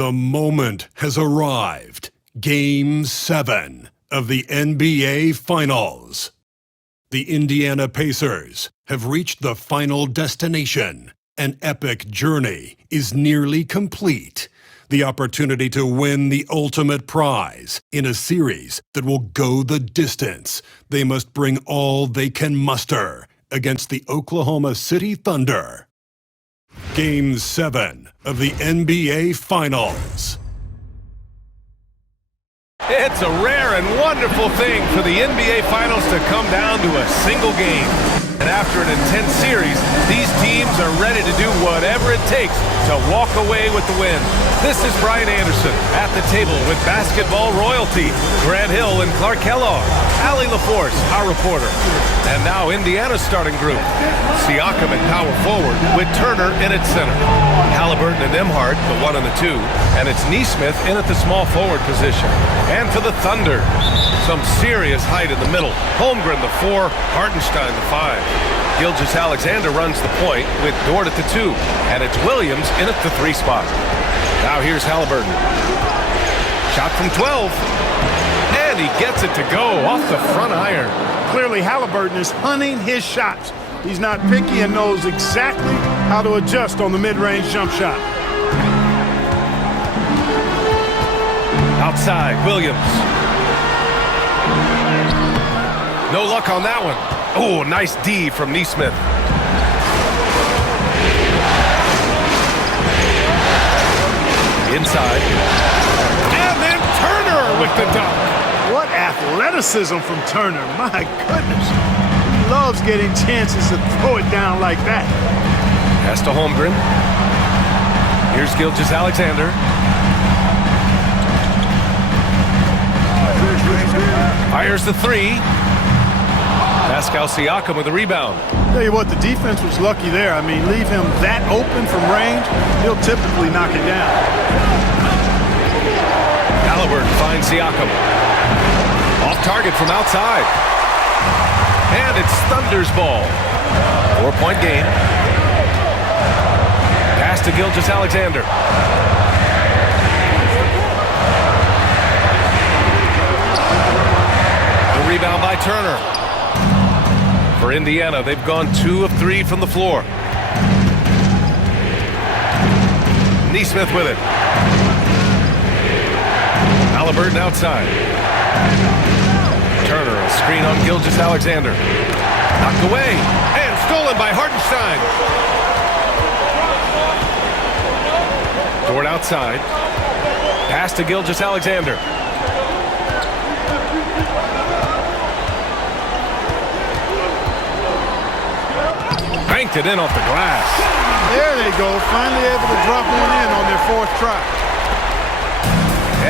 The moment has arrived. Game 7 of the NBA Finals. The Indiana Pacers have reached the final destination. An epic journey is nearly complete. The opportunity to win the ultimate prize in a series that will go the distance. They must bring all they can muster against the Oklahoma City Thunder. Game 7 of the NBA Finals. It's a rare and wonderful thing for the NBA Finals to come down to a single game. And after an intense series, these teams are ready to do whatever it takes to walk away with the win. This is Brian Anderson at the table with basketball royalty, Grant Hill and Clark Kellogg, Allie LaForce, our reporter. And now Indiana's starting group. Siakam at power forward with Turner in at center. Halliburton and Nembhard, the 1 and the 2. And it's Nesmith in at the small forward position. And for the Thunder, some serious height in the middle. Holmgren, the 4, Hartenstein, the 5. Gilgeous-Alexander runs the point with Dort at the 2. And it's Williams in at the 3 spot. Now here's Halliburton. Shot from 12. And he gets it to go off the front iron. Clearly, Halliburton is hunting his shots. He's not picky and knows exactly how to adjust on the mid-range jump shot. Outside, Williams. No luck on that one. Oh, nice D from Nesmith. Inside. And then Turner with the dunk. What athleticism from Turner. My goodness. He loves getting chances to throw it down like that. Pass to Holmgren. Here's Gilgeous-Alexander. Fires the 3. Pascal Siakam with a rebound. Tell you what, the defense was lucky there. I mean, leave him that open from range, he'll typically knock it down. Halliburton finds Siakam. Off target from outside. And it's Thunder's ball. 4-point game. Pass to Gilgeous-Alexander. The rebound by Turner. For Indiana, they've gone 2 of 3 from the floor. Nesmith with it. Halliburton outside. Turner, a screen on Gilgeous-Alexander. Knocked away and stolen by Hartenstein. Dort outside. Pass to Gilgeous-Alexander. Banked it in off the glass. There they go. Finally able to drop one in on their 4th try.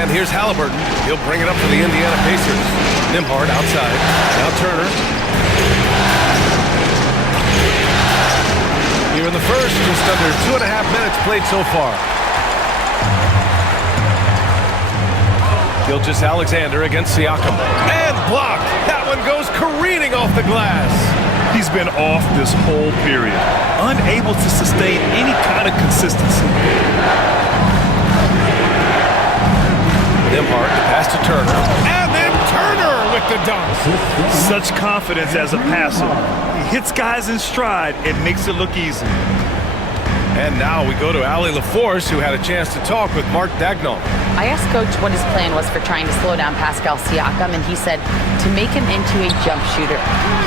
And here's Halliburton. He'll bring it up for the Indiana Pacers. Nembhard outside. Now Turner. Here in the first, just under 2.5 minutes played so far. Gilgeous-Alexander against Siakam. And blocked. That one goes careening off the glass. He's been off this whole period, unable to sustain any kind of consistency. Nembhard to pass to Turner. And then Turner with the dunk. Such confidence as a passer. He hits guys in stride and makes it look easy. And now we go to Allie LaForce, who had a chance to talk with Mark Daigneault. I asked Coach what his plan was for trying to slow down Pascal Siakam, and he said to make him into a jump shooter.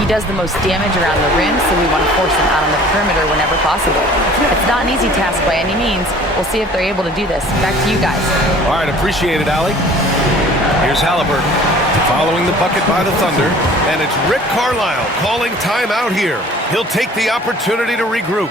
He does the most damage around the rim, so we want to force him out on the perimeter whenever possible. It's not an easy task by any means. We'll see if they're able to do this. Back to you guys. All right, appreciate it, Allie. Here's Halliburton following the bucket by the Thunder, and it's Rick Carlisle calling timeout here. He'll take the opportunity to regroup.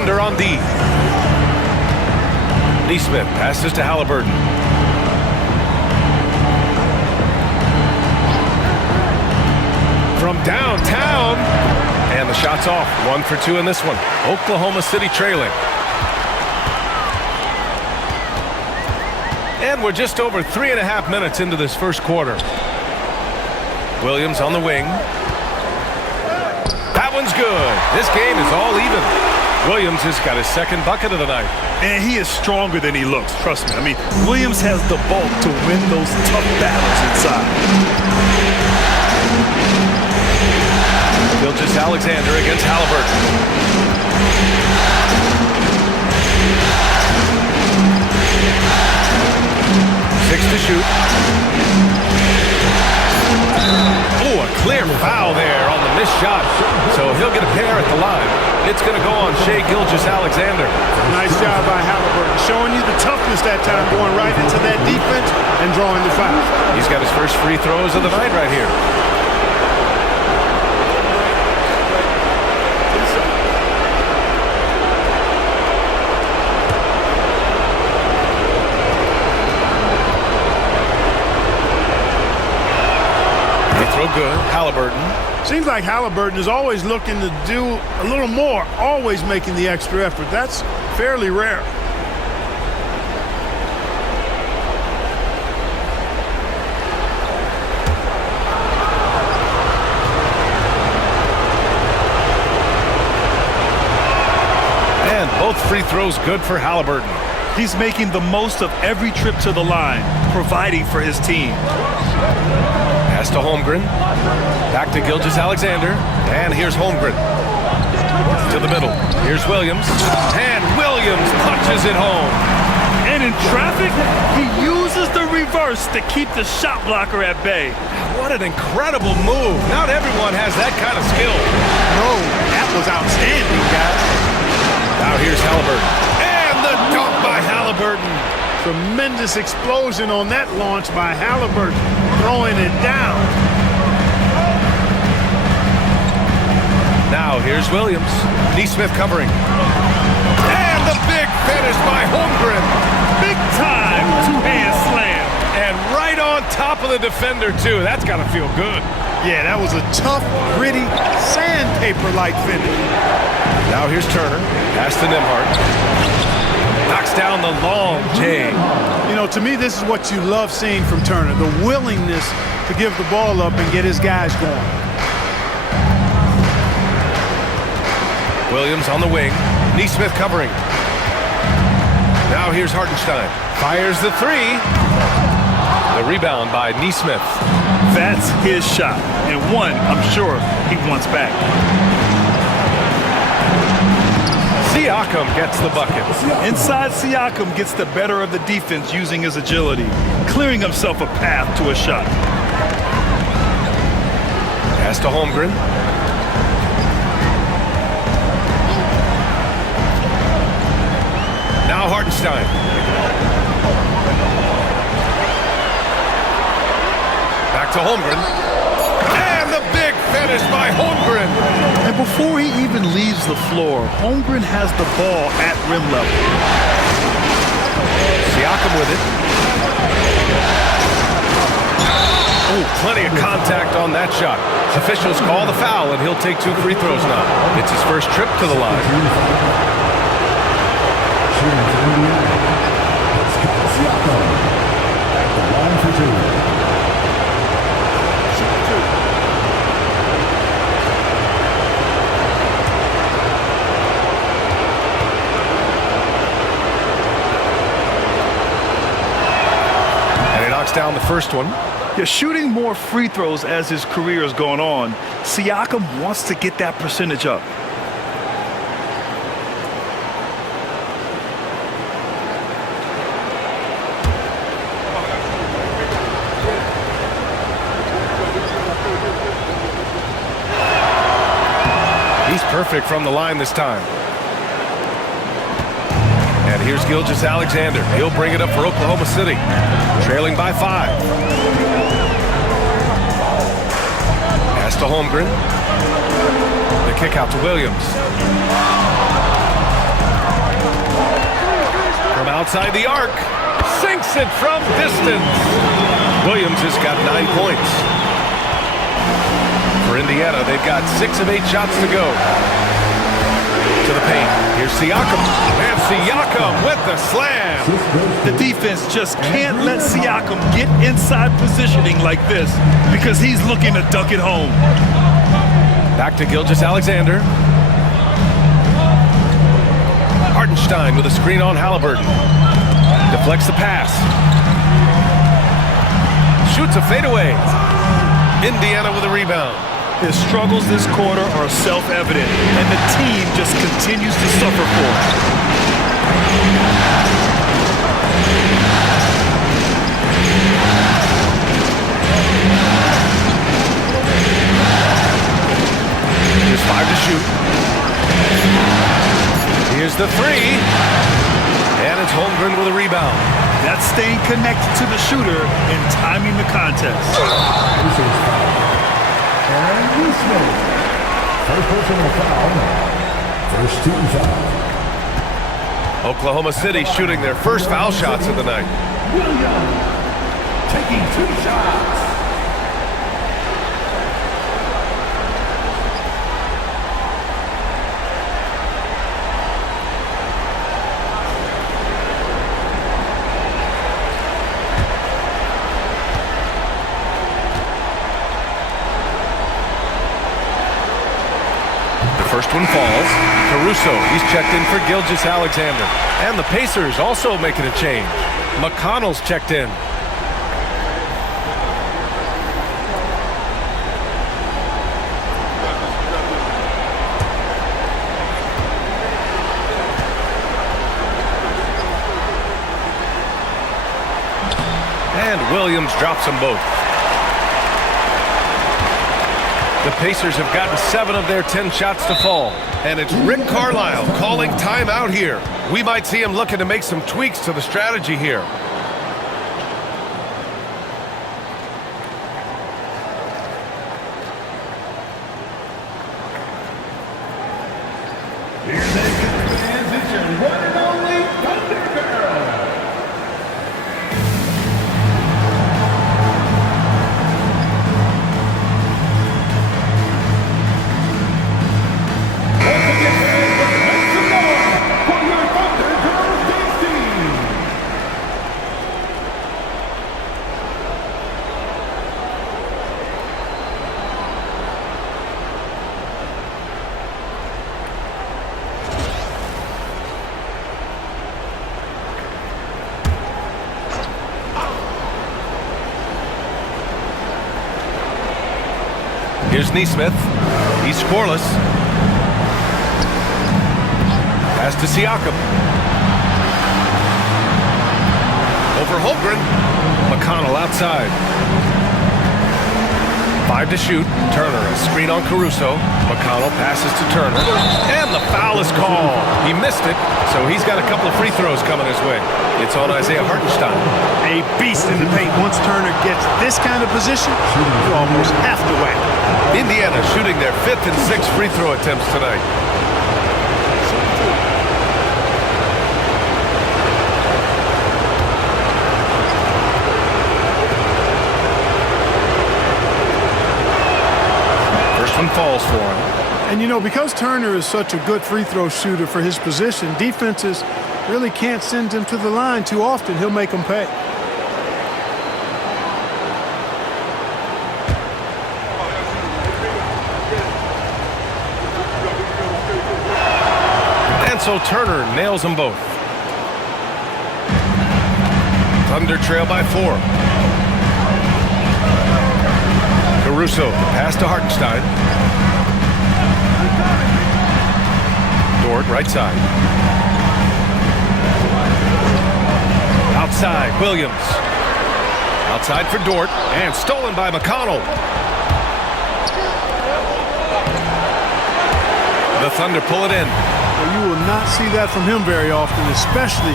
Thunder on D. Neesmith passes to Halliburton. From downtown. And the shot's off. 1 for 2 in this one. Oklahoma City trailing. And we're just over 3.5 minutes into this first quarter. Williams on the wing. That one's good. This game is all even. Williams has got his second bucket of the night. And he is stronger than he looks, trust me. I mean, Williams has the bulk to win those tough battles inside. Gilgeous-Alexander against Halliburton. 6 to shoot. Oh, a clear foul there on the missed shot. So he'll get a pair at the line. It's going to go on Shai Gilgeous-Alexander. Nice job by Halliburton, showing you the toughness that time, going right into that defense and drawing the foul. He's got his first free throws of the night right here. Good. Halliburton. Seems like Halliburton is always looking to do a little more, always making the extra effort. That's fairly rare. And both free throws good for Halliburton. He's making the most of every trip to the line, providing for his team. Pass to Holmgren. Back to Gilgeous-Alexander. And here's Holmgren. To the middle. Here's Williams. And Williams punches it home. And in traffic, he uses the reverse to keep the shot blocker at bay. What an incredible move. Not everyone has that kind of skill. No, that was outstanding, guys. Now here's Halliburton. And the dunk by Halliburton. Tremendous explosion on that launch by Halliburton, throwing it down. Now here's Williams. Neesmith covering. And the big finish by Holmgren. Big time two-hand slam. And right on top of the defender, too. That's got to feel good. Yeah, that was a tough, gritty, sandpaper-like finish. Now here's Turner. Pass to Nembhard. Knocks down the long J. You know, to me, this is what you love seeing from Turner, the willingness to give the ball up and get his guys going. Williams on the wing. Neesmith covering. Now here's Hartenstein. Fires the three. The rebound by Neesmith. That's his shot, and one I'm sure he wants back. Siakam gets the bucket. Inside Siakam gets the better of the defense using his agility, clearing himself a path to a shot. Pass to Holmgren. Now Hartenstein. Back to Holmgren. And the big finish by Holmgren. And before he even leaves the floor, Holmgren has the ball at rim level. Siakam with it. Oh, plenty of contact on that shot. Officials call the foul, and he'll take 2 free throws now. It's his first trip to the line. Siakam at the line for 2. Down the first one. Yeah, shooting more free throws as his career is going on, Siakam wants to get that percentage up. He's perfect from the line this time. And here's Gilgeous-Alexander. He'll bring it up for Oklahoma City, trailing by 5. Pass to Holmgren. The kick out to Williams. From outside the arc. Sinks it from distance. Williams has got 9 points. For Indiana, they've got 6 of 8 shots to go. To the paint. Here's Siakam. And Siakam with the slam. The defense just can't let Siakam get inside positioning like this because he's looking to dunk it home. Back to Gilgeous-Alexander. Hartenstein with a screen on Halliburton. Deflects the pass. Shoots a fadeaway. Indiana with a rebound. His struggles this quarter are self-evident, and the team just continues to suffer for it. Here's 5 to shoot. Here's the 3. And it's Holmgren with a rebound. That's staying connected to the shooter and timing the contest. And Smith. First personal foul. First team foul. Oklahoma City shooting their first foul shots of the night. Williams taking 2 shots. First one falls. Caruso, he's checked in for Gilgeous-Alexander. And the Pacers also making a change. McConnell's checked in. And Williams drops them both. The Pacers have gotten 7 of their 10 shots to fall. And it's Rick Carlisle calling timeout here. We might see him looking to make some tweaks to the strategy here. Here they get the fans. It's your one and only Thunder Girl. Here's Nesmith. He's scoreless. Pass to Siakam. Over Holmgren. McConnell outside. 5 to shoot. Turner, a screen on Caruso. McConnell passes to Turner. And the foul is called. He missed it, so he's got a couple of free throws coming his way. It's on Isaiah Hartenstein. A beast in the paint. Once Turner gets this kind of position, you almost have to whack. Indiana shooting their 5th and 6th free throw attempts tonight. First one falls for him. And, you know, because Turner is such a good free throw shooter for his position, defenses really can't send him to the line too often. He'll make them pay. And so Turner nails them both. Thunder trail by 4. Caruso, pass to Hartenstein. Dort, right side. Outside, Williams. Outside for Dort, and stolen by McConnell. The Thunder pull it in. Well, you will not see that from him very often, especially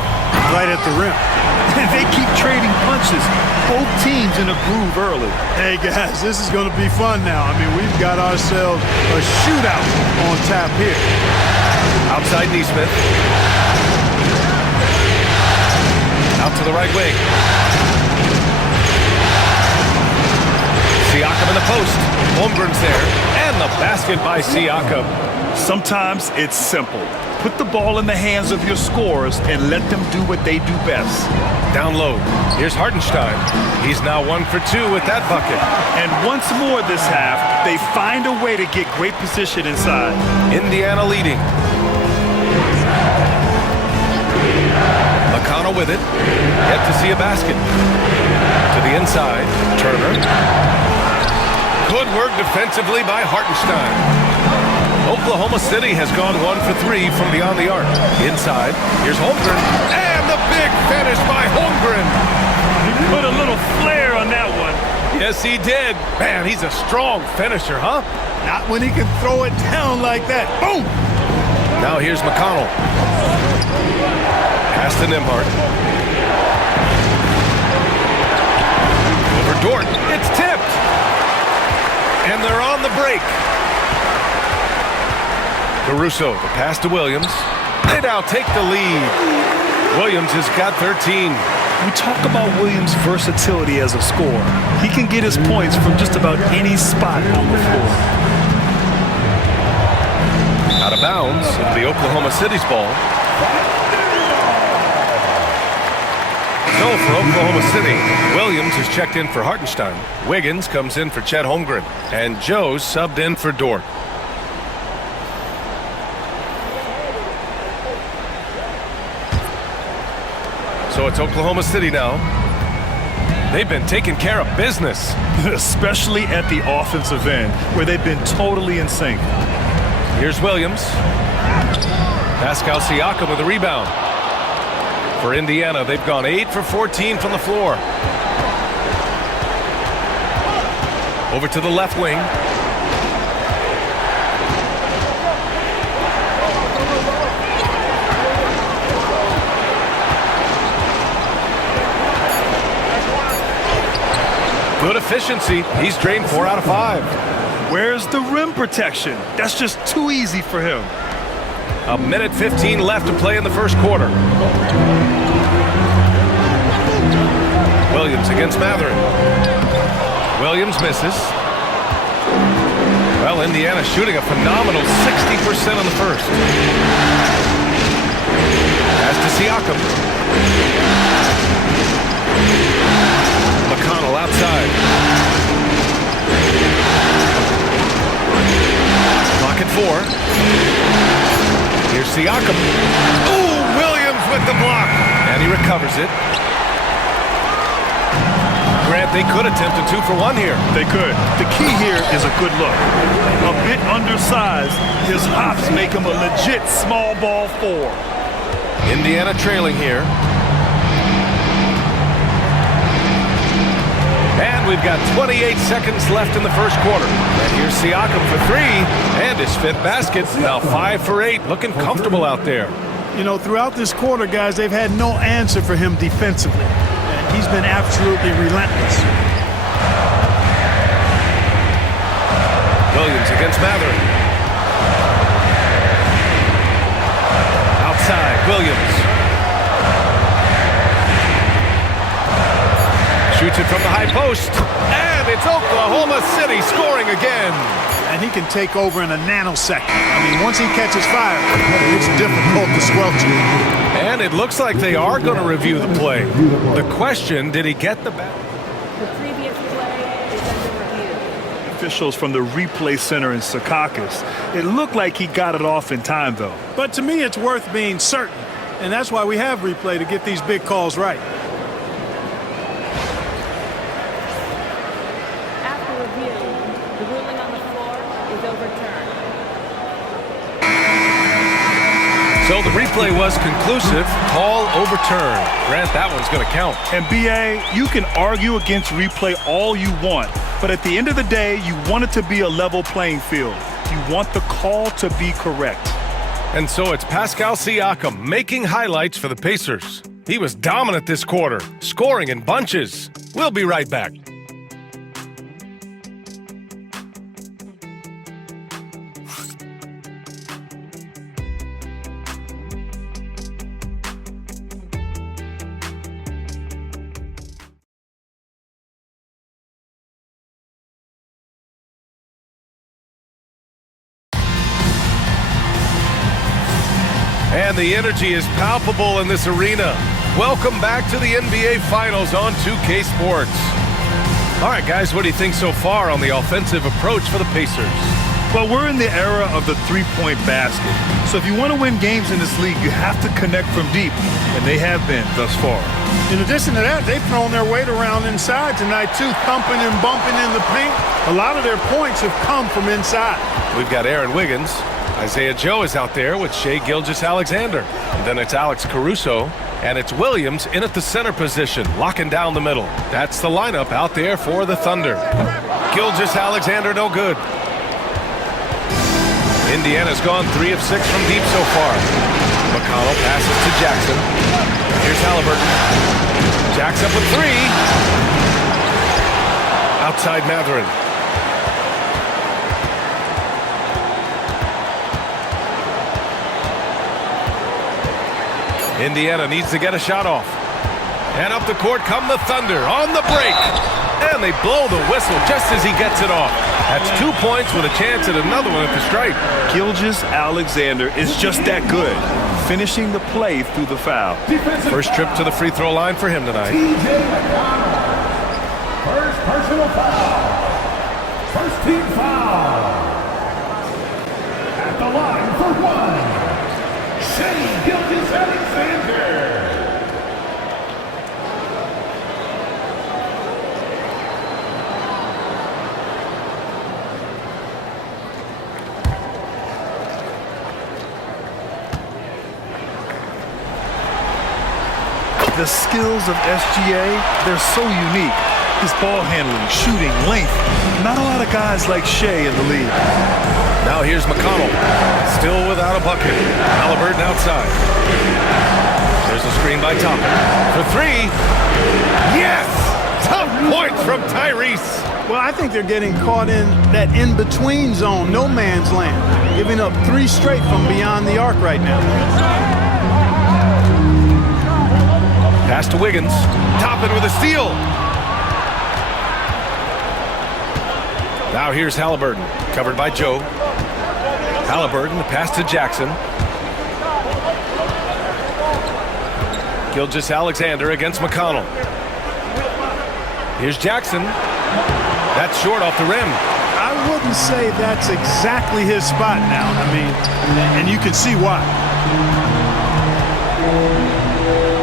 right at the rim. And they keep trading punches. Both teams in a groove early. Hey, guys, this is going to be fun now. I mean, we've got ourselves a shootout on tap here. Outside Nesmith. Out to the right wing. Siakam in the post. Holmgren's there. And the basket by Siakam. Sometimes it's simple. Put the ball in the hands of your scorers and let them do what they do best. Down low. Here's Hartenstein. He's now 1 for 2 with that bucket. And once more this half, they find a way to get great position inside. Indiana leading. McConnell with it. Yet to see a basket. To the inside. Turner. Good work defensively by Hartenstein. Oklahoma City has gone 1 for 3 from beyond the arc. Inside. Here's Holmgren. And the big finish by Holmgren. He put a little flair on that one. Yes, he did. Man, he's a strong finisher, huh? Not when he can throw it down like that. Boom! Now here's McConnell. Pass to Nembhard. Over Dort. It's tipped. And they're on the break. Caruso, the pass to Williams. They now take the lead. Williams has got 13. We talk about Williams' versatility as a scorer. He can get his points from just about any spot on the floor. Out of bounds, the Oklahoma City's ball. So for Oklahoma City, Williams is checked in for Hartenstein. Wiggins comes in for Chet Holmgren. And Joe's subbed in for Dort. So it's Oklahoma City now. They've been taking care of business. Especially at the offensive end, where they've been totally in sync. Here's Williams. Pascal Siakam with a rebound. For Indiana, they've gone 8 for 14 from the floor. Over to the left wing. Good efficiency. He's drained 4 out of 5. Where's the rim protection? That's just too easy for him. 1:15 left to play in the first quarter. Williams against Matherin. Williams misses. Well, Indiana shooting a phenomenal 60% on the first. Pass to Siakam. McConnell outside. Clock at 4. Here's Siakam. Ooh, Williams with the block. And he recovers it. Grant, they could attempt a 2 for 1 here. They could. The key here is a good look. A bit undersized, his hops make him a legit small ball 4. Indiana trailing here. And we've got 28 seconds left in the first quarter. And here's Siakam for 3 and his 5th basket. Now 5 for 8, looking comfortable out there. You know, throughout this quarter, guys, they've had no answer for him defensively. And he's been absolutely relentless. Williams against Matherin. Outside, Williams. Shoots it from the high post. And it's Oklahoma City scoring again. And he can take over in a nanosecond. I mean, once he catches fire, it's difficult to squelch him. And it looks like they are going to review the play. The question, did he get the ball? The previous play is under review. Officials from the replay center in Secaucus. It looked like he got it off in time, though. But to me, it's worth being certain. And that's why we have replay, to get these big calls right. After review, the ruling on the floor is overturned. So the replay was conclusive. Call overturned. Grant, that one's going to count. And BA, you can argue against replay all you want, but at the end of the day, you want it to be a level playing field. You want the call to be correct. And so it's Pascal Siakam making highlights for the Pacers. He was dominant this quarter, scoring in bunches. We'll be right back. And the energy is palpable in this arena. Welcome back to the NBA Finals on 2K Sports. All right, guys, what do you think so far on the offensive approach for the Pacers? Well, we're in the era of the three-point basket. So if you want to win games in this league, you have to connect from deep, and they have been thus far. In addition to that, they've thrown their weight around inside tonight, too, thumping and bumping in the paint. A lot of their points have come from inside. We've got Aaron Wiggins. Isaiah Joe is out there with Shai Gilgeous-Alexander. And then it's Alex Caruso. And it's Williams in at the center position, locking down the middle. That's the lineup out there for the Thunder. Gilgeous-Alexander, no good. Indiana's gone 3 of 6 from deep so far. McConnell passes to Jackson. Here's Halliburton. Jack's up with 3. Outside Mathurin. Indiana needs to get a shot off. And up the court come the Thunder on the break. And they blow the whistle just as he gets it off. That's 2 points with a chance at another one at the stripe. Gilgeous-Alexander is just that good, finishing the play through the foul. First trip to the free throw line for him tonight. First personal foul. First team foul. At the line for 1. Shai Gilgeous-Alexander. The skills of SGA, they're so unique. His ball handling, shooting, length. Not a lot of guys like Shai in the league. Now here's McConnell. Still without a bucket. Halliburton outside. There's a screen by Toppin. For 3. Yes! Tough points from Tyrese. Well, I think they're getting caught in that in-between zone, no man's land, giving up 3 straight from beyond the arc right now. Pass to Wiggins. Toppin with a steal. Now here's Halliburton. Covered by Joe. Halliburton, the pass to Jackson. Gilgeous-Alexander against McConnell. Here's Jackson. That's short off the rim. I wouldn't say that's exactly his spot now. I mean, and you can see why.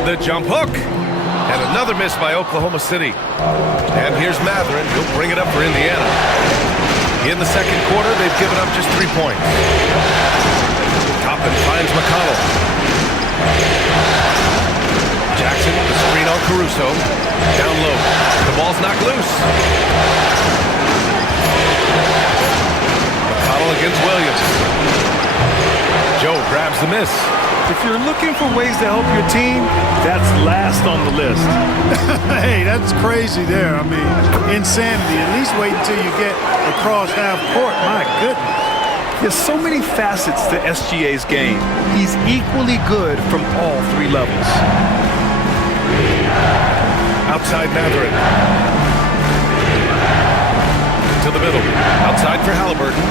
The jump hook. And another miss by Oklahoma City. And here's Mathurin. He'll bring it up for Indiana. In the second quarter, they've given up just 3 points. Toppin finds McConnell. Jackson with the screen on Caruso. Down low. The ball's knocked loose. McConnell against Williams. Joe grabs the miss. If you're looking for ways to help your team, that's last on the list. Hey, that's crazy there. I mean, insanity. At least wait until you get across half court. My goodness. There's so many facets to SGA's game. He's equally good from all 3 levels. Outside Mathurin. To the middle. Outside for Halliburton.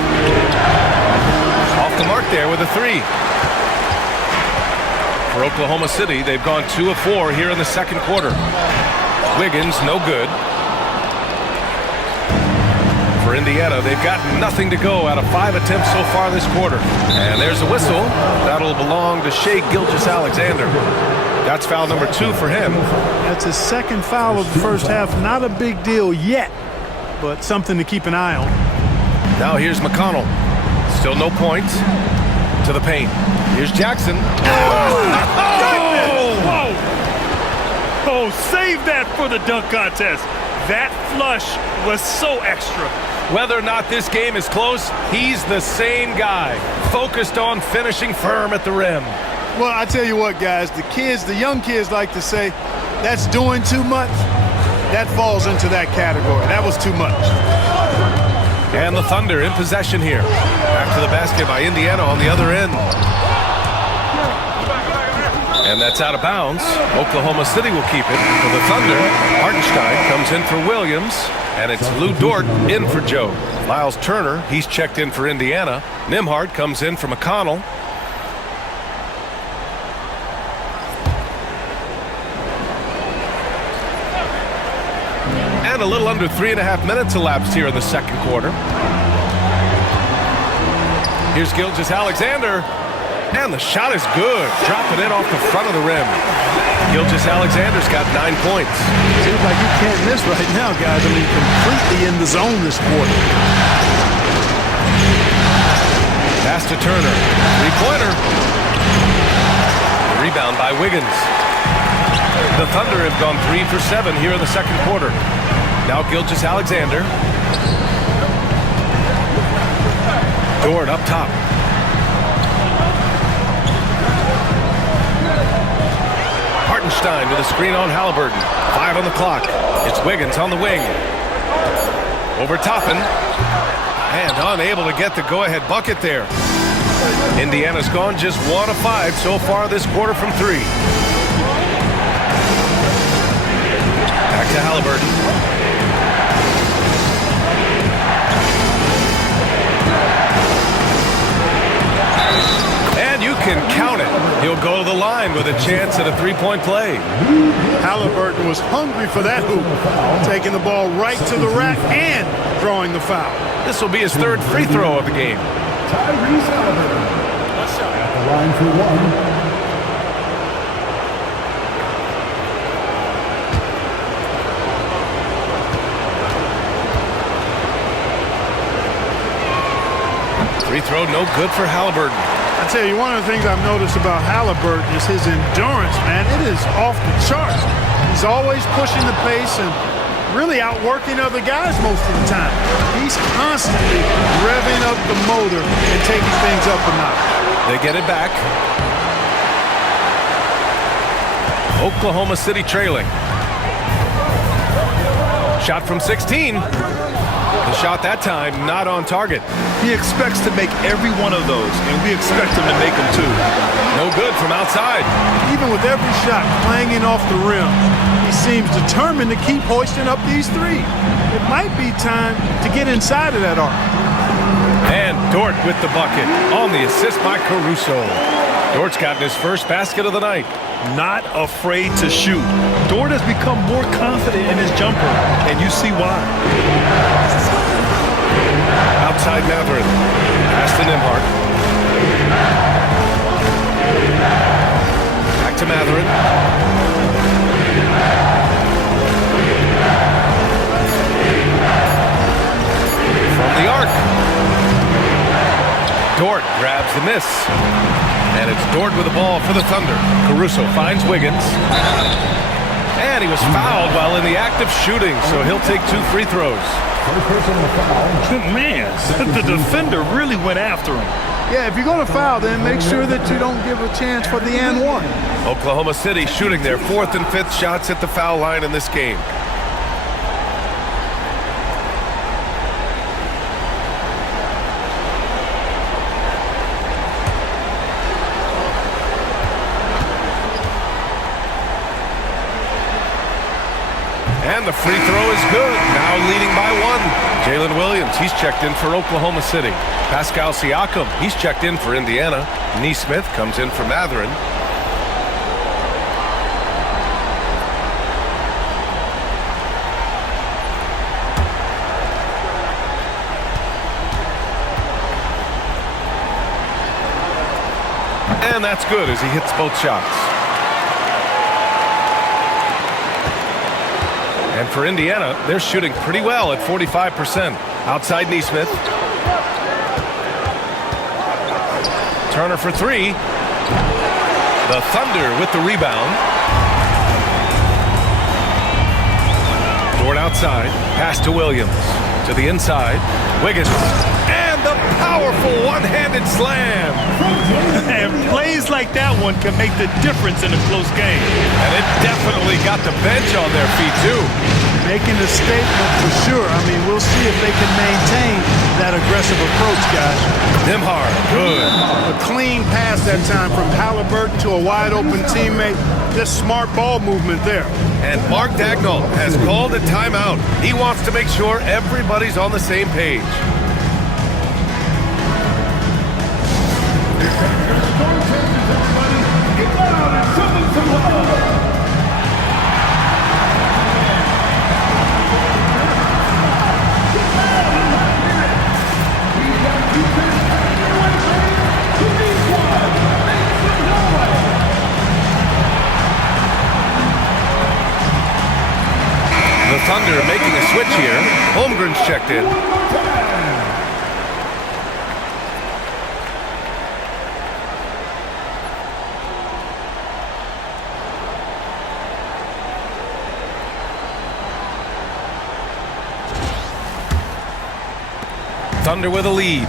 Off the mark there with a 3. For Oklahoma City, they've gone 2 of 4 here in the second quarter. Wiggins, no good. For Indiana, they've got nothing to go out of 5 attempts so far this quarter. And there's a whistle. That'll belong to Shai Gilgeous-Alexander. That's foul number 2 for him. That's his second foul of the first half. Not a big deal yet, but something to keep an eye on. Now here's McConnell. Still no points. To the paint. Here's Jackson. Oh, save that for the dunk contest. That flush was so extra. Whether or not this game is close, he's the same guy. Focused on finishing firm at the rim. Well, I tell you what, guys, the young kids like to say, that's doing too much. That falls into that category. That was too much. And the Thunder in possession here. Back to the basket by Indiana on the other end. And that's out of bounds. Oklahoma City will keep it for the Thunder. Hartenstein comes in for Williams. And it's Lou Dort in for Joe. Miles Turner, he's checked in for Indiana. Nembhard comes in for McConnell. And a little under 3.5 minutes elapsed here in the second quarter. Here's Gilgeous-Alexander. And the shot is good. Dropping it off the front of the rim. Gilgeous-Alexander's got 9 points. Seems like you can't miss right now, guys. I mean, completely in the zone this quarter. Pass to Turner. Three-pointer. Rebound by Wiggins. The Thunder have gone 3 for 7 here in the second quarter. Now Gilgeous-Alexander. Dort up top. Hartenstein with a screen on Halliburton. 5 on the clock. It's Wiggins on the wing. Over Toppin. And unable to get the go-ahead bucket there. Indiana's gone just 1 of 5 so far this quarter from 3. Back to Halliburton. And you can count it. He'll go to the line with a chance at a three-point play. Halliburton was hungry for that hoop, taking the ball right to the rack and drawing the foul. This will be his 3rd free throw of the game. Tyrese Halliburton. At the line for 1. Free throw no good for Halliburton. I tell you, one of the things I've noticed about Halliburton is his endurance, man. It is off the charts. He's always pushing the pace and really outworking other guys most of the time. He's constantly revving up the motor and taking things up a notch. They get it back. Oklahoma City trailing. Shot from 16. The shot that time not on target. He expects to make every one of those, and we expect him to make them too. No good from outside. Even with every shot clanging off the rim, he seems determined to keep hoisting up these threes. It might be time to get inside of that arc. And Dort with the bucket on the assist by Caruso. Dort's gotten his first basket of the night. Not afraid to shoot. Dort has become more confident in his jumper, and you see why. Outside Matherin. Pass to Nembhard. Back to Matherin. From the arc. Dort grabs the miss. And it's Dort with the ball for the Thunder. Caruso finds Wiggins. And he was fouled while in the act of shooting, so he'll take 2 free throws. Man, the defender really went after him. Yeah, if you're going to foul, then make sure that you don't give a chance for the and one. Oklahoma City shooting their 4th and 5th shots at the foul line in this game. And the free throw is good. Now leading by 1. Jalen Williams, he's checked in for Oklahoma City. Pascal Siakam, he's checked in for Indiana. Nesmith comes in for Matherin. And that's good as he hits both shots. And for Indiana, they're shooting pretty well at 45%. Outside Nesmith. Turner for 3. The Thunder with the rebound. Dort outside. Pass to Williams. To the inside. Wiggins. And the powerful one-handed slam. And plays like that one can make the difference in a close game. And it definitely got the bench on their feet, too. Making a statement for sure. I mean, we'll see if they can maintain that aggressive approach, guys. Nembhard, good. A clean pass that time from Halliburton to a wide-open teammate. Just smart ball movement there. And Mark Dagnall has called a timeout. He wants to make sure everybody's on the same page. Thunder making a switch here. Holmgren's checked in. Thunder with a lead.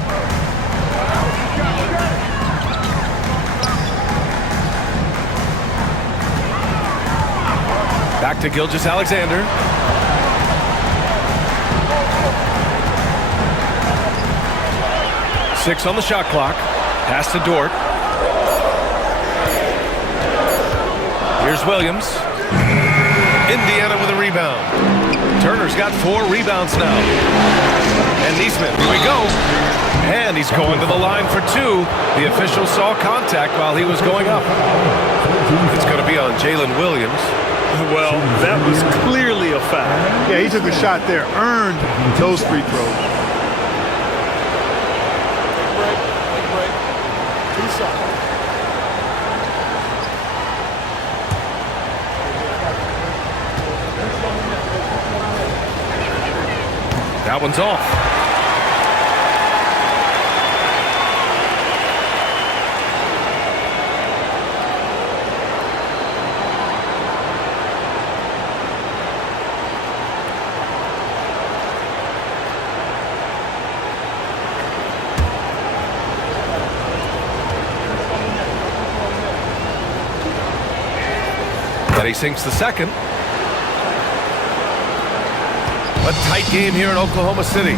Back to Gilgeous-Alexander. Six on the shot clock. Pass to Dort. Here's Williams. Indiana with a rebound. Turner's got 4 rebounds now. And Neesmith, here we go. And he's going to the line for 2. The official saw contact while he was going up. It's going to be on Jalen Williams. Well, that was clearly a foul. Yeah, he took a shot there, earned those free throws. That one's off. And he sinks the second. A tight game here in Oklahoma City.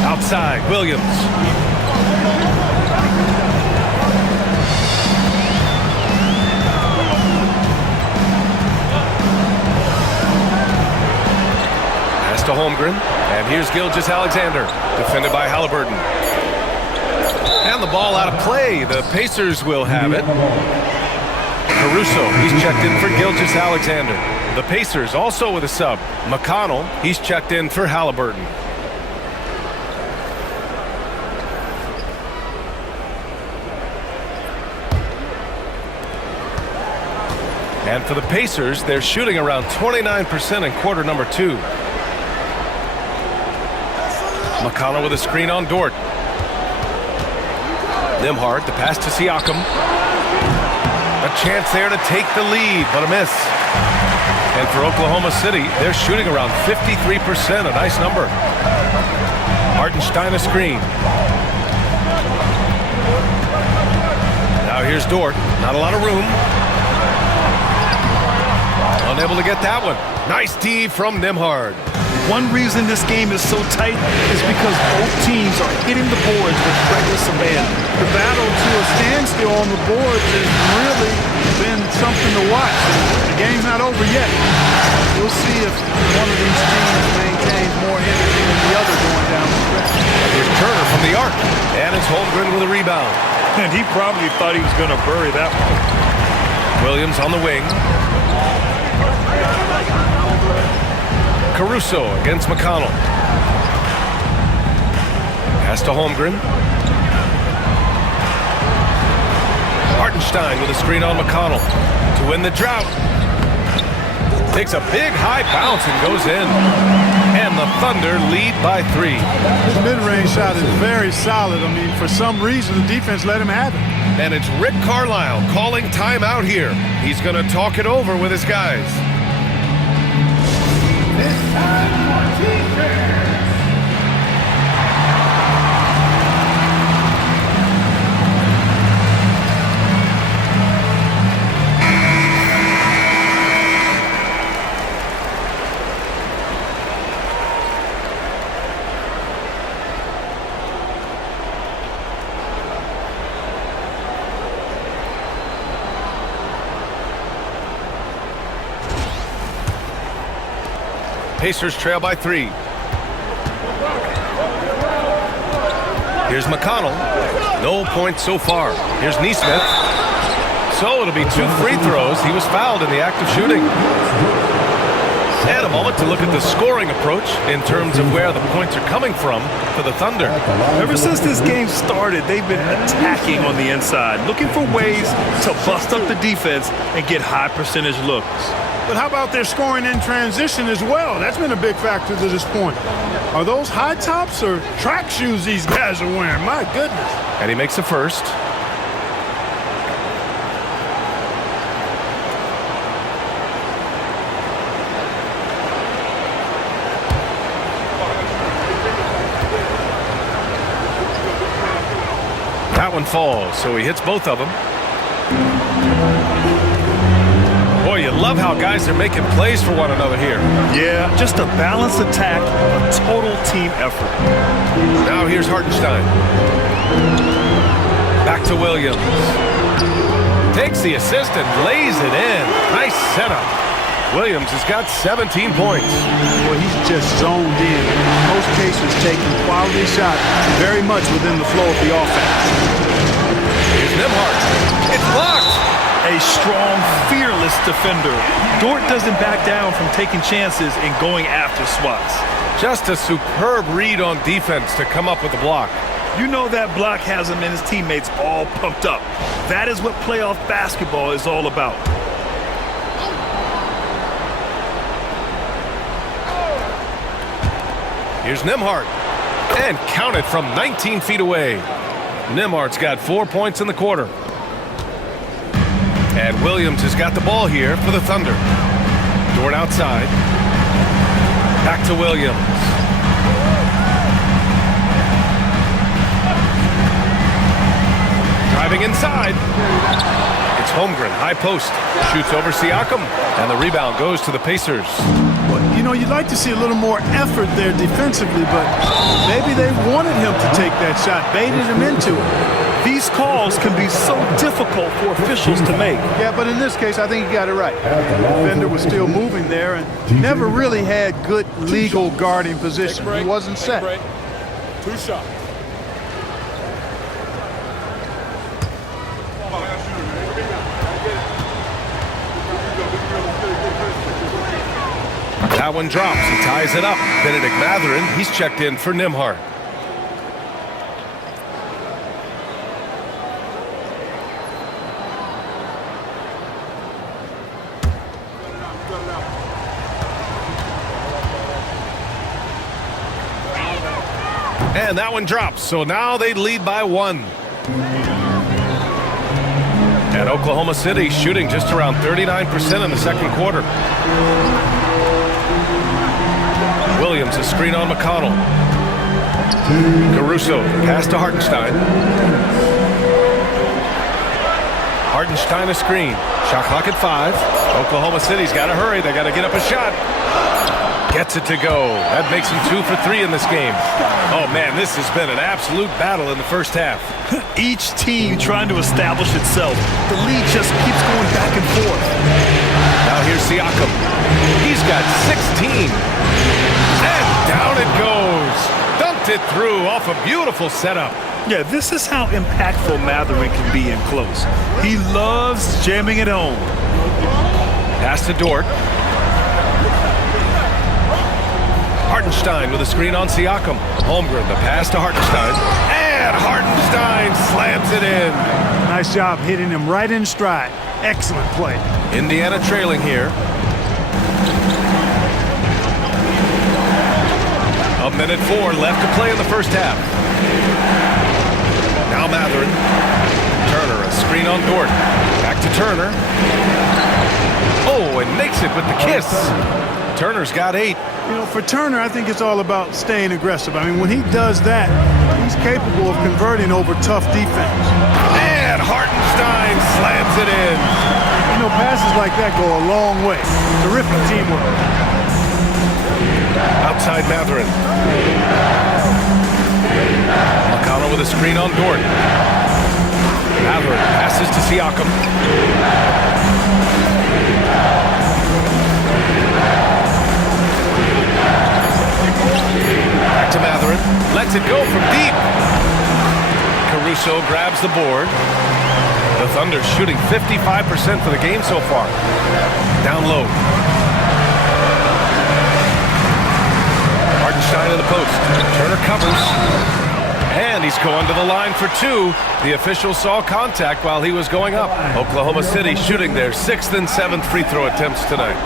Outside, Williams. Pass to Holmgren. And here's Gilgeous-Alexander, defended by Halliburton. And the ball out of play. The Pacers will have it. Caruso, he's checked in for Gilgeous-Alexander. The Pacers also with a sub. McConnell, he's checked in for Halliburton. And for the Pacers, they're shooting around 29% in quarter number 2. McConnell with a screen on Dort. Nembhard, the pass to Siakam. A chance there to take the lead, but a miss. And for Oklahoma City, they're shooting around 53%, a nice number. Hartenstein a screen. Now here's Dort, not a lot of room. Unable to get that one. Nice D from Nembhard. One reason this game is so tight is because both teams are hitting the boards with reckless abandon. The battle to a standstill on the boards has really been something to watch. The game's not over yet. We'll see if one of these teams maintains more energy than the other going down the stretch. Here's Turner from the arc. And it's Holmgren with a rebound. And he probably thought he was going to bury that one. Williams on the wing. Caruso against McConnell. Pass to Holmgren. Hartenstein with a screen on McConnell to win the drought. Takes a big high bounce and goes in. And the Thunder lead by 3. His mid-range shot is very solid. I mean, for some reason, the defense let him have it. And it's Rick Carlisle calling timeout here. He's going to talk it over with his guys. It's time for defense. Pacers trail by 3. Here's McConnell. No points so far. Here's Neesmith. So it'll be 2 free throws. He was fouled in the act of shooting. And a moment to look at the scoring approach in terms of where the points are coming from for the Thunder. Ever since this game started, they've been attacking on the inside, looking for ways to bust up the defense and get high percentage looks. But how about their scoring in transition as well? That's been a big factor to this point. Are those high tops or track shoes these guys are wearing? My goodness. And he makes the first. That one falls, so he hits both of them. Boy, you love how guys are making plays for one another here. Yeah, just a balanced attack, a total team effort. Now here's Hartenstein. Back to Williams. Takes the assist and lays it in. Nice setup. Williams has got 17 points. Well, he's just zoned in. In most cases, taking quality shots very much within the flow of the offense. Here's Nembhard. It's blocked. A strong, fearless defender. Dort doesn't back down from taking chances and going after swats. Just a superb read on defense to come up with the block. You know that block has him and his teammates all pumped up. That is what playoff basketball is all about. Here's Nembhard. And counted from 19 feet away. Nembhard's got 4 points in the quarter. And Williams has got the ball here for the Thunder. Dort outside. Back to Williams. Driving inside. It's Holmgren, high post. Shoots over Siakam. And the rebound goes to the Pacers. Well, you know, you'd like to see a little more effort there defensively, but maybe they wanted him to take that shot, baited him into it. These calls can be so difficult for officials to make. Yeah, but in this case, I think he got it right. The defender was still moving there and never really had good legal guarding position. He wasn't set. 2 shots. That one drops. He ties it up. Benedict Mathurin, he's checked in for Nembhard. And that one drops. So now they lead by 1. And Oklahoma City shooting just around 39% in the second quarter. Williams, a screen on McConnell. Caruso, pass to Hartenstein. Hartenstein, a screen. Shot clock at 5. Oklahoma City's got to hurry. They got to get up a shot. Gets it to go. That makes him 2 for 3 in this game. Oh, man, this has been an absolute battle in the first half. Each team trying to establish itself. The lead just keeps going back and forth. Now here's Siakam. He's got 16. And down it goes. Dumped it through off a beautiful setup. Yeah, this is how impactful Mathurin can be in close. He loves jamming it home. Pass to Dort. Hartenstein with a screen on Siakam. Holmgren, the pass to Hartenstein. And Hartenstein slams it in. Nice job hitting him right in stride. Excellent play. Indiana trailing here. A minute 4 left to play in the first half. Now Mathurin. Turner, a screen on Dort. Back to Turner. Oh, and makes it with the kiss. Turner's got 8. You know, for Turner, I think it's all about staying aggressive. I mean, when he does that, he's capable of converting over tough defense. And Hartenstein slams it in. You know, passes like that go a long way. Terrific teamwork. Outside Mathurin. McConnell with a screen on Dort. Mathurin passes to Siakam. Back to Mathurin. Lets it go from deep. Caruso grabs the board. The Thunder shooting 55% for the game so far. Down low. Hartenstein in the post. Turner covers. And he's going to the line for two. The official saw contact while he was going up. Oklahoma City shooting their 6th and 7th free throw attempts tonight.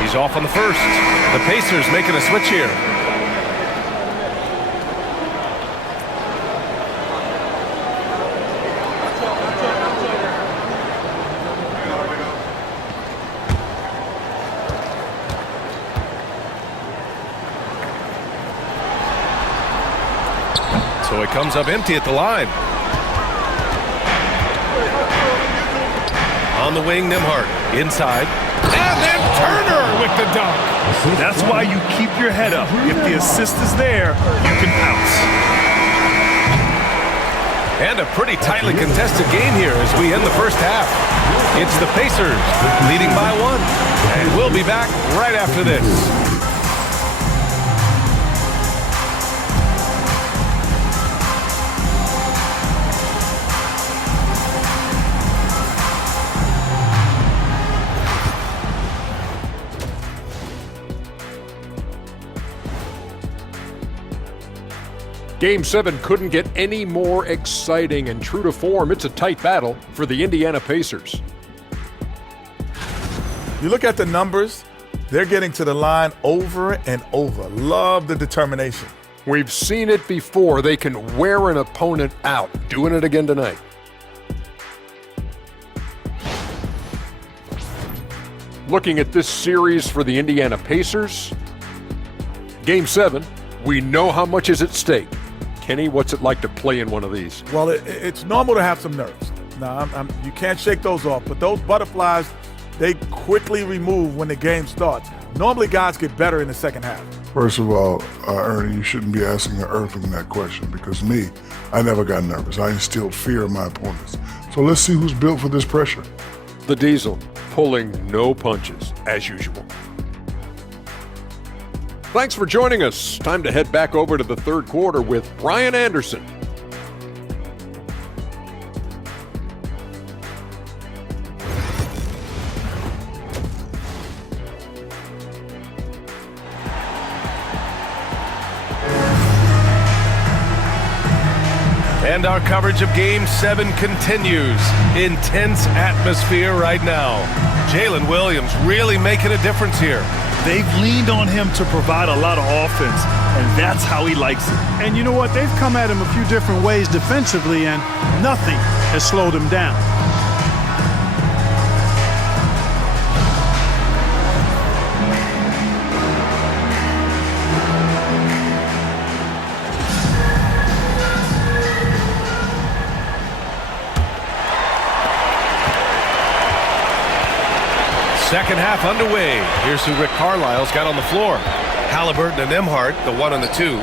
He's off on the first. The Pacers making a switch here. So it comes up empty at the line. On the wing, Nembhard. Inside. And then Turner with the dunk. That's why you keep your head up. If the assist is there, you can pounce. And a pretty tightly contested game here as we end the first half. It's the Pacers leading by 1. And we'll be back right after this. Game 7 couldn't get any more exciting, and true to form, it's a tight battle for the Indiana Pacers. You look at the numbers, they're getting to the line over and over. Love the determination. We've seen it before. They can wear an opponent out. Doing it again tonight. Looking at this series for the Indiana Pacers, Game 7, we know how much is at stake. Kenny, what's it like to play in one of these? Well, it's normal to have some nerves. Now, you can't shake those off, but those butterflies, they quickly remove when the game starts. Normally, guys get better in the second half. First of all, Ernie, you shouldn't be asking the Earthling that question because me, I never got nervous. I instilled fear in my opponents. So let's see who's built for this pressure. The Diesel pulling no punches, as usual. Thanks for joining us. Time to head back over to the third quarter with Brian Anderson. And our coverage of Game 7 continues. Intense atmosphere right now. Jalen Williams really making a difference here. They've leaned on him to provide a lot of offense, and that's how he likes it. And you know what? They've come at him a few different ways defensively, and nothing has slowed him down. Second half underway. Here's who Rick Carlisle's got on the floor. Halliburton and Nembhard, the 1 and the 2.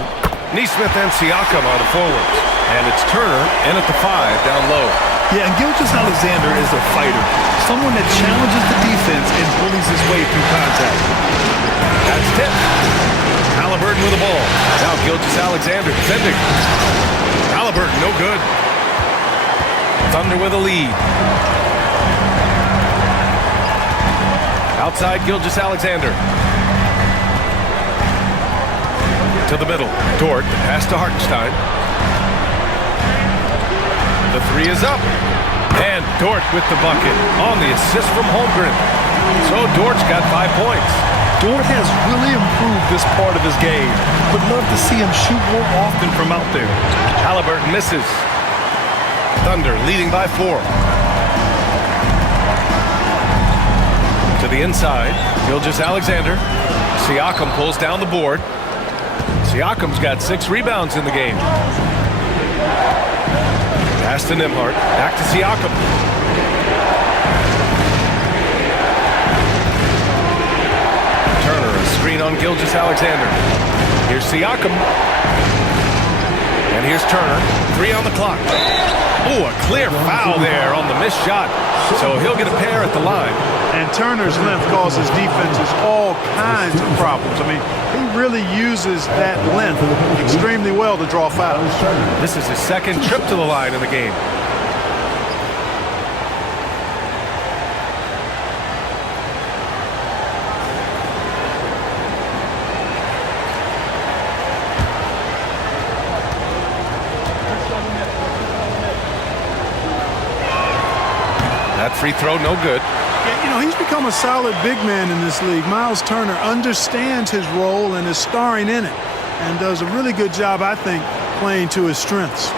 Nesmith and Siakam are the forwards. And it's Turner in at the 5 down low. Yeah, and Gilgeous-Alexander is a fighter. Someone that challenges the defense and bullies his way through contact. That's tip. Halliburton with the ball. Now Gilgeous-Alexander defending. Halliburton no good. Thunder with a lead. Outside Gilgeous-Alexander. To the middle. Dort, pass to Hartenstein. The 3 is up. And Dort with the bucket on the assist from Holmgren. So Dort's got 5 points. Dort has really improved this part of his game. Would love to see him shoot more often from out there. Halliburton misses. Thunder leading by 4. To the inside, Gilgeous-Alexander. Siakam pulls down the board. Siakam's got 6 rebounds in the game. Pass to Nembhard. Back to Siakam. Turner, a screen on Gilgeous-Alexander. Here's Siakam. And here's Turner. 3 on the clock. Oh, a clear foul there on the missed shot. So he'll get a pair at the line. And Turner's length causes defenses all kinds of problems. I mean, he really uses that length extremely well to draw fouls. This is his second trip to the line in the game. That free throw, no good. Yeah, you know, he's become a solid big man in this league. Miles Turner understands his role and is starring in it and does a really good job, I think, playing to his strengths.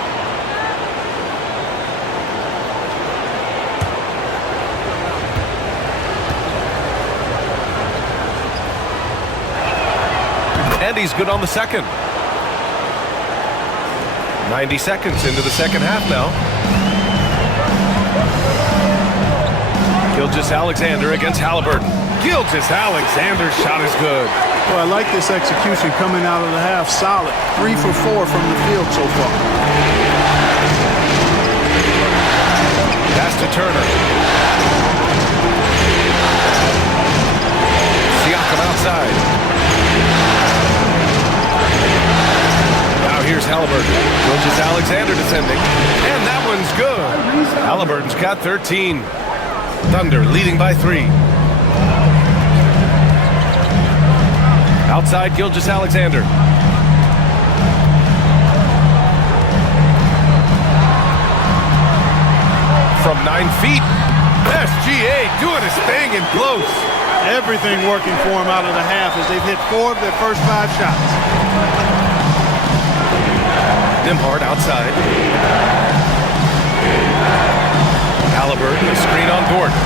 And he's good on the second. 90 seconds into the second half now. Gilgeous-Alexander against Halliburton. Gilgeous-Alexander's shot is good. Well, I like this execution coming out of the half. Solid. 3 for 4 from the field so far. Pass to Turner. Siakam outside. Now here's Halliburton. Gilgeous-Alexander descending. And that one's good. Halliburton's got 13. Thunder leading by 3. Outside Gilgeous-Alexander. From 9 feet. SGA doing his thing in close. Everything working for him out of the half as they've hit 4 of their first 5 shots. Nembhard outside. Halliburton, a screen on Gordon.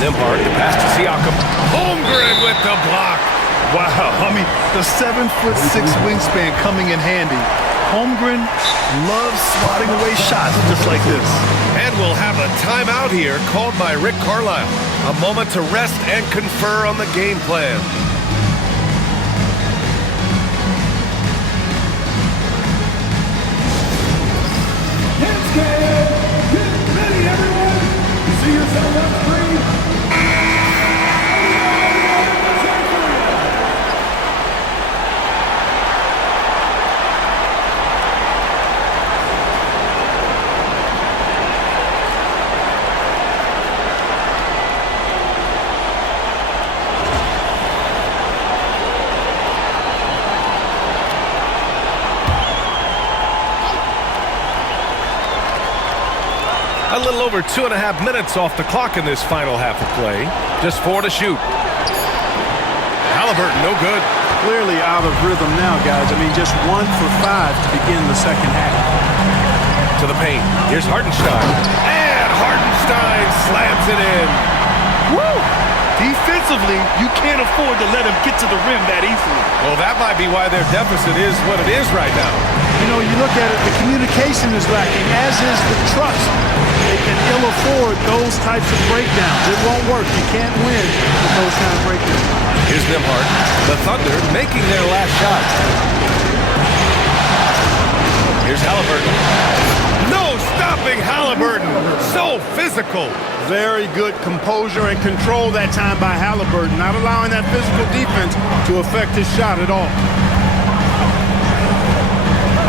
Nembhard, the pass to Siakam. Holmgren with the block. Wow, I mean, the 7'6" wingspan coming in handy. Holmgren loves swatting away shots just like this. And we'll have a timeout here called by Rick Carlisle. A moment to rest and confer on the game plan. Get ready, everyone! You see yourself on screen? A little over 2.5 minutes off the clock in this final half of play. Just 4 to shoot. Halliburton, no good. Clearly out of rhythm now, guys. I mean, just 1 for 5 to begin the second half. To the paint. Here's Hartenstein. And Hartenstein slams it in. Woo! Defensively, you can't afford to let him get to the rim that easily. Well, that might be why their deficit is what it is right now. You know, you look at it, the communication is lacking, as is the trust. They can ill afford those types of breakdowns. It won't work. You can't win with those kind of breakdowns. Here's Nembhard. The Thunder making their last shot. Here's Halliburton. No stopping Halliburton. So physical. Very good composure and control that time by Halliburton, not allowing that physical defense to affect his shot at all.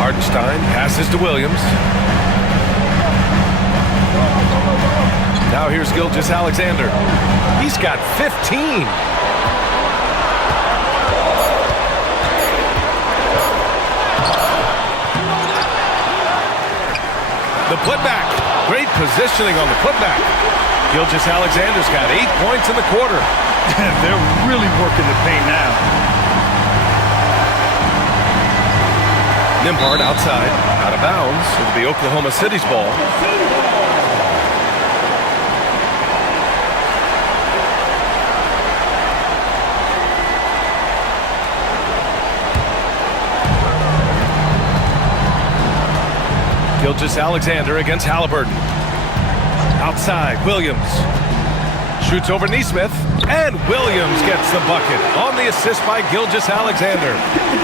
Hartenstein passes to Williams. Now here's Gilgeous-Alexander. He's got 15. The putback. Great positioning on the putback. Gilgeous-Alexander's got 8 points in the quarter. They're really working the paint now. Nembhard outside, out of bounds. It'll be Oklahoma City's ball. Gilgeous-Alexander against Halliburton. Outside, Williams. Shoots over Nesmith, and Williams gets the bucket on the assist by Gilgeous-Alexander.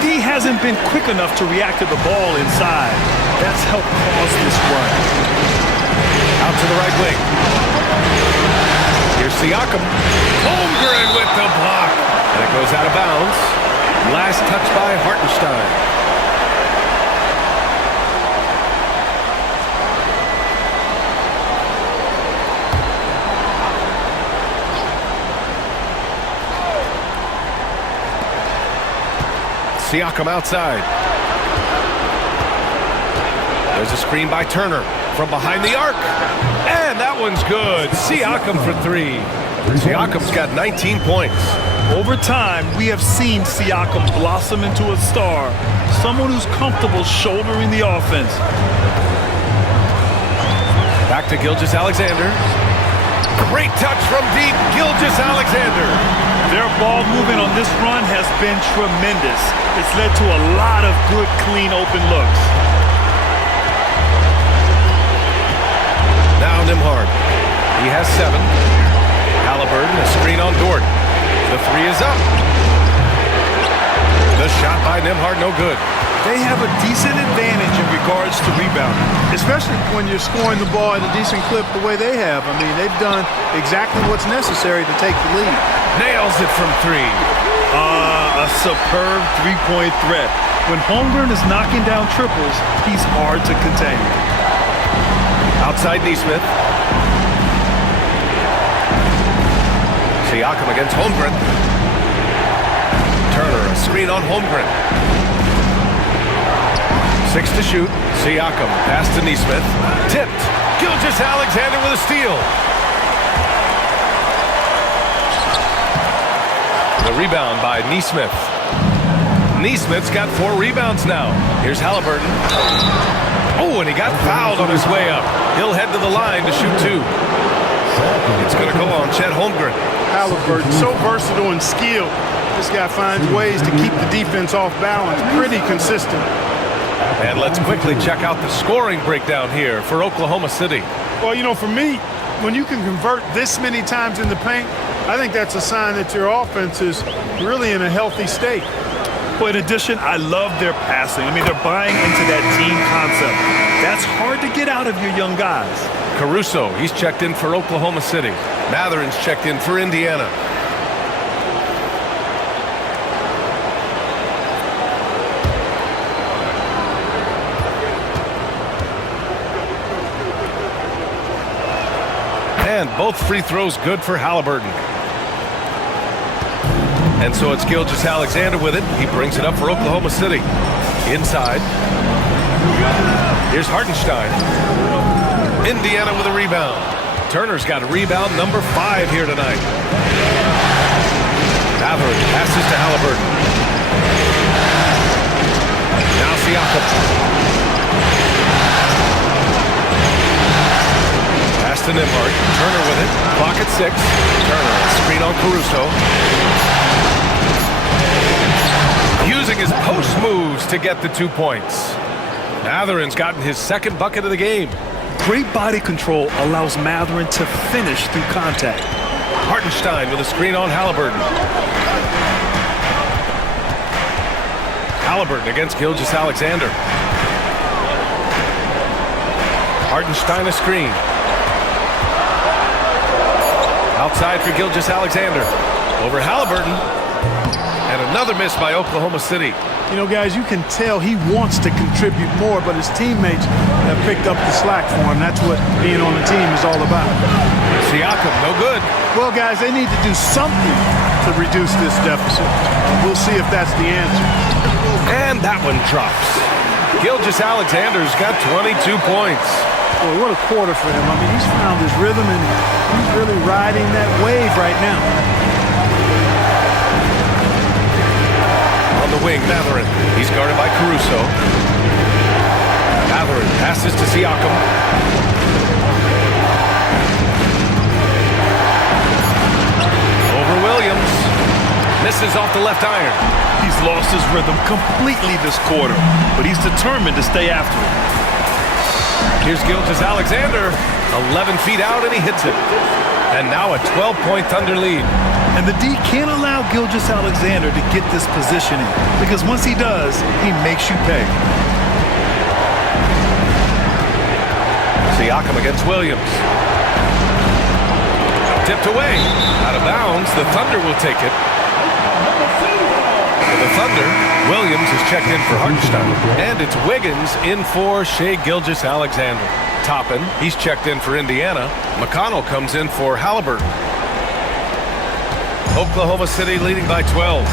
D hasn't been quick enough to react to the ball inside. That's helped cause this run. Out to the right wing. Here's Siakam. Holmgren with the block. And it goes out of bounds. Last touch by Hartenstein. Siakam outside. There's a screen by Turner from behind the arc. And that one's good. Siakam for three. Siakam's got 19 points. Over time, we have seen Siakam blossom into a star, someone who's comfortable shouldering the offense. Back to Gilgeous-Alexander. Great touch from deep, Gilgeous-Alexander. Their ball movement on this run has been tremendous. It's led to a lot of good, clean, open looks. Now Nembhard. He has 7. Halliburton, a screen on Dort. The three is up. The shot by Nembhard, no good. They have a decent advantage in regards to rebounding. Especially when you're scoring the ball at a decent clip the way they have. I mean, they've done exactly what's necessary to take the lead. Nails it from 3. A superb three-point threat. When Holmgren is knocking down triples, he's hard to contain. Outside Nesmith. Siakam against Holmgren. Turner, a screen on Holmgren. 6 to shoot. Siakam, pass to Nesmith. Tipped. Gilgeous-Alexander with a steal. The rebound by Nesmith. Nesmith's got 4 rebounds now. Here's Halliburton. Oh, and he got fouled on his way up. He'll head to the line to shoot 2. It's going to go on Chet Holmgren. Halliburton, so versatile and skilled. This guy finds ways to keep the defense off balance. Pretty consistent. And let's quickly check out the scoring breakdown here for Oklahoma City. Well, you know, for me, when you can convert this many times in the paint, I think that's a sign that your offense is really in a healthy state. Well, in addition, I love their passing. I mean, they're buying into that team concept. That's hard to get out of your young guys. Caruso, he's checked in for Oklahoma City. Mathurin's checked in for Indiana. And both free throws good for Halliburton. And so it's Gilgeous-Alexander with it. He brings it up for Oklahoma City. Inside. Here's Hartenstein. Indiana with a rebound. Turner's got a rebound number 5 here tonight. Mathurin passes to Halliburton. Now Siakam. Pass to Nembhard. Turner with it. Clock at 6. Turner, screen on Caruso. Using his post moves to get the 2 points. Mathurin's gotten his 2nd bucket of the game. Great body control allows Mathurin to finish through contact. Hartenstein with a screen on Halliburton. Halliburton against Gilgeous-Alexander. Hartenstein a screen. Outside for Gilgeous-Alexander. Over Halliburton. And another miss by Oklahoma City. You know, guys, you can tell he wants to contribute more, but his teammates have picked up the slack for him. That's what being on the team is all about. Siakam, no good. Well, guys, they need to do something to reduce this deficit. We'll see if that's the answer. And that one drops. Gilgeous-Alexander's got 22 points. Boy, what a quarter for him. I mean, he's found his rhythm, and he's really riding that wave right now. On the wing, Mathurin. He's guarded by Caruso. Mathurin passes to Siakam. Over Williams. Misses off the left iron. He's lost his rhythm completely this quarter, but he's determined to stay after it. Here's Gilgeous-Alexander. 11 feet out, and he hits it. And now a 12-point Thunder lead. And the D can't allow Gilgeous-Alexander to get this positioning, because once he does, he makes you pay. Siakam against Williams. Tipped away. Out of bounds. The Thunder will take it. For the Thunder, Williams is checked in for Hartenstein. And it's Wiggins in for Shai Gilgeous-Alexander. Toppin, he's checked in for Indiana. McConnell comes in for Halliburton. Oklahoma City leading by 12.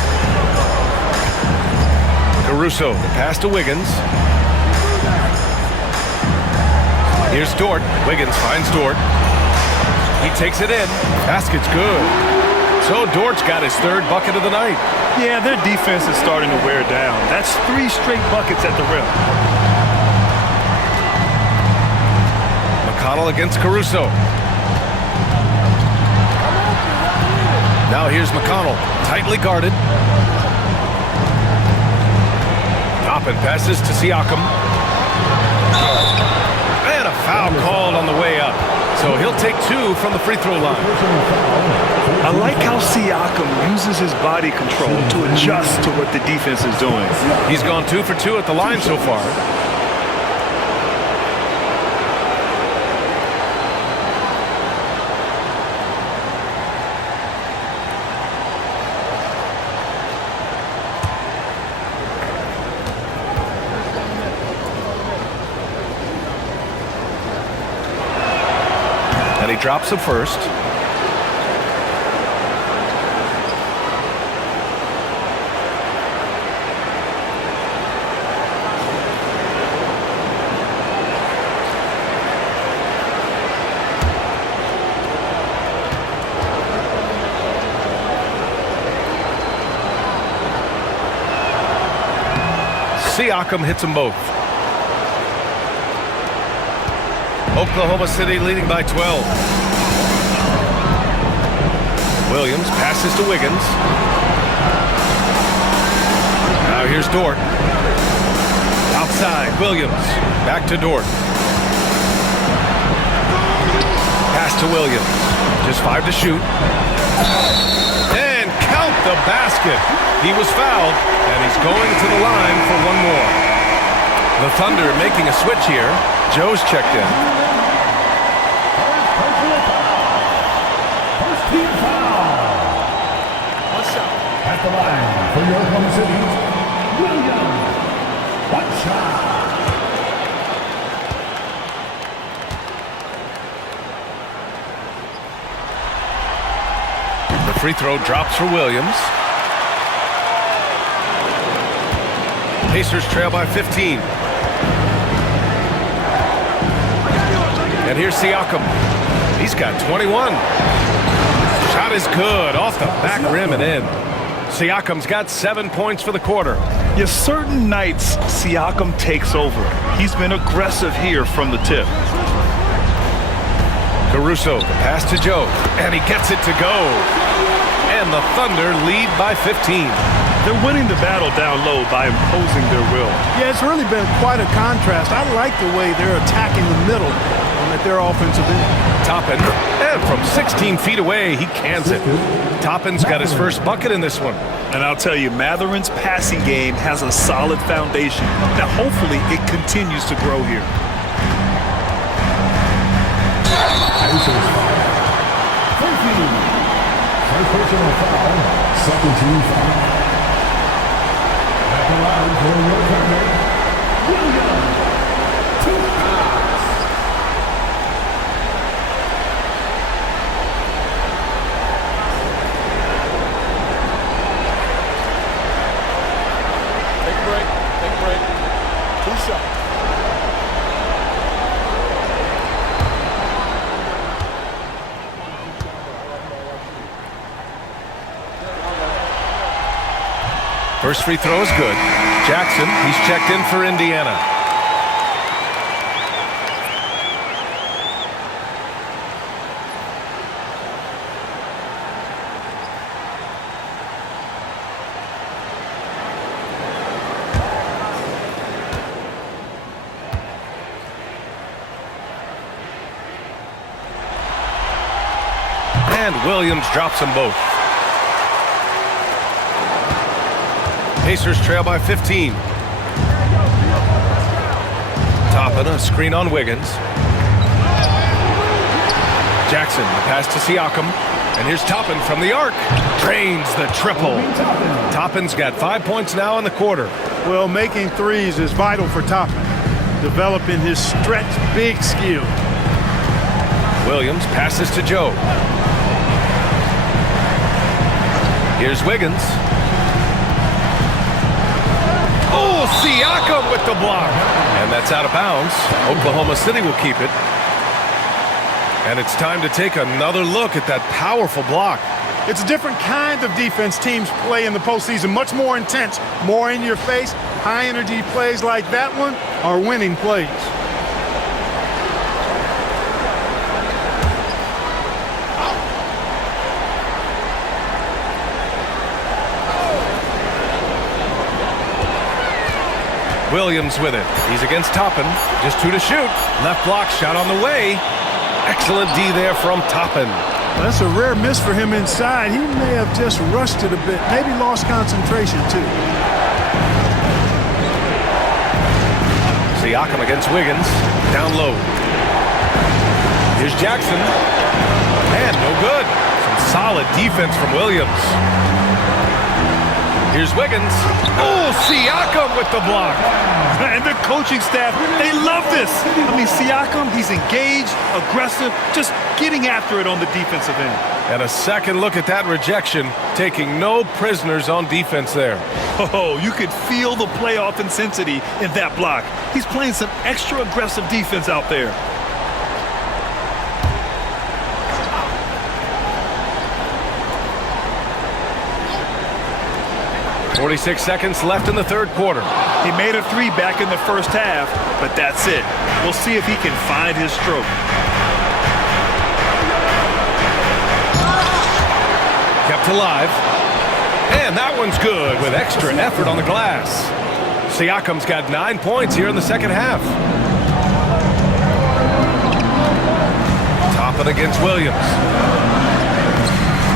Caruso, the pass to Wiggins. Here's Dort. Wiggins finds Dort. He takes it in. Basket's good. So Dort's got his third bucket of the night. Yeah, their defense is starting to wear down. That's 3 straight buckets at the rim. McConnell against Caruso. Now here's McConnell, tightly guarded. Toppin passes to Siakam. And a foul called on the way up. So he'll take 2 from the free throw line. I like how Siakam uses his body control to adjust to what the defense is doing. He's gone 2 for 2 at the line so far. And he drops the first. Siakam hits them both. Oklahoma City leading by 12. Williams passes to Wiggins. Now here's Dort. Outside, Williams. Back to Dort. Pass to Williams. Just 5 to shoot. And count the basket. He was fouled, and he's going to the line for one more. The Thunder making a switch here. Joe's checked in. First team foul. At the line for your Oklahoma City, Williams. 1 shot. The free throw drops for Williams. Pacers trail by 15. And here's Siakam. He's got 21. Shot is good. Off the back rim and in. Siakam's got 7 points for the quarter. Yes, certain nights Siakam takes over. He's been aggressive here from the tip. Caruso, the pass to Joe. And he gets it to go. And the Thunder lead by 15. They're winning the battle down low by imposing their will. Yeah, it's really been quite a contrast. I like the way they're attacking the middle at their offensive end. Toppin, and from 16 feet away, he cans it. Toppin's got his first bucket in this one. And I'll tell you, Matherin's passing game has a solid foundation. Now, hopefully, it continues to grow here. First personal foul, second team foul. At the line for your Thunder, Williams. 2 fouls. Take a break. Take a break. 2 shots. First free throw is good. Jackson, he's checked in for Indiana. And Williams drops them both. Pacers trail by 15. Toppin, a screen on Wiggins. Jackson, the pass to Siakam. And here's Toppin from the arc. Drains the triple. Toppin's got 5 points now in the quarter. Well, making threes is vital for Toppin, developing his stretch big skill. Williams passes to Joe. Here's Wiggins. Oh, Siakam with the block. And that's out of bounds. Oklahoma City will keep it. And it's time to take another look at that powerful block. It's a different kind of defense teams play in the postseason, much more intense, more in your face. High energy plays like that one are winning plays. Williams with it. He's against Toppin. Just 2 to shoot. Left block shot on the way. Excellent D there from Toppin. That's a rare miss for him inside. He may have just rushed it a bit, maybe lost concentration too. Siakam against Wiggins. Down low. Here's Jackson. And no good. Some solid defense from Williams. Here's Wiggins. Oh, Siakam with the block. And the coaching staff, they love this. I mean, Siakam, he's engaged, aggressive, just getting after it on the defensive end. And a second look at that rejection, taking no prisoners on defense there. Oh, you could feel the playoff intensity in that block. He's playing some extra aggressive defense out there. 46 seconds left in the third quarter. He made a three back in the first half, but that's it. We'll see if he can find his stroke. Kept alive. And that one's good with extra effort on the glass. Siakam's got 9 points here in the second half. Toppin against Williams.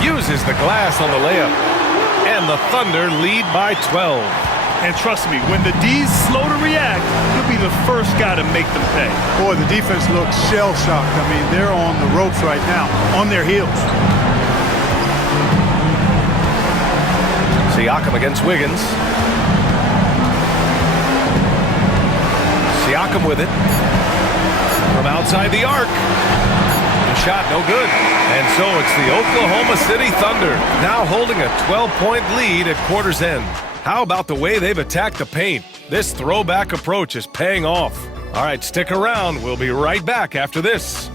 Uses the glass on the layup. And the Thunder lead by 12. And trust me, when the D's slow to react, he'll be the first guy to make them pay. Boy, the defense looks shell-shocked. I mean, they're on the ropes right now, on their heels. Siakam against Wiggins. Siakam with it. From outside the arc. The shot no good. And so it's the Oklahoma City Thunder now holding a 12-point lead at quarter's end. How about the way they've attacked the paint? This throwback approach is paying off. All right, stick around. We'll be right back after this.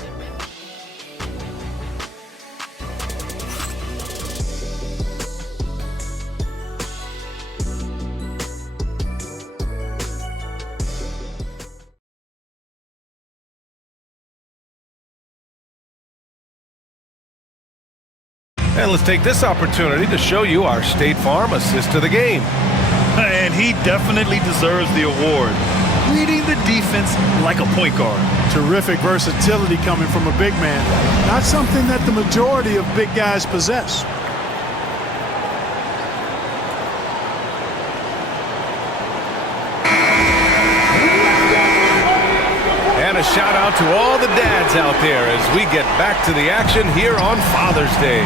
And let's take this opportunity to show you our State Farm assist to the game. And he definitely deserves the award. Reading the defense like a point guard. Terrific versatility coming from a big man. Not something that the majority of big guys possess. And a shout out to all the dads out there as we get back to the action here on Father's Day.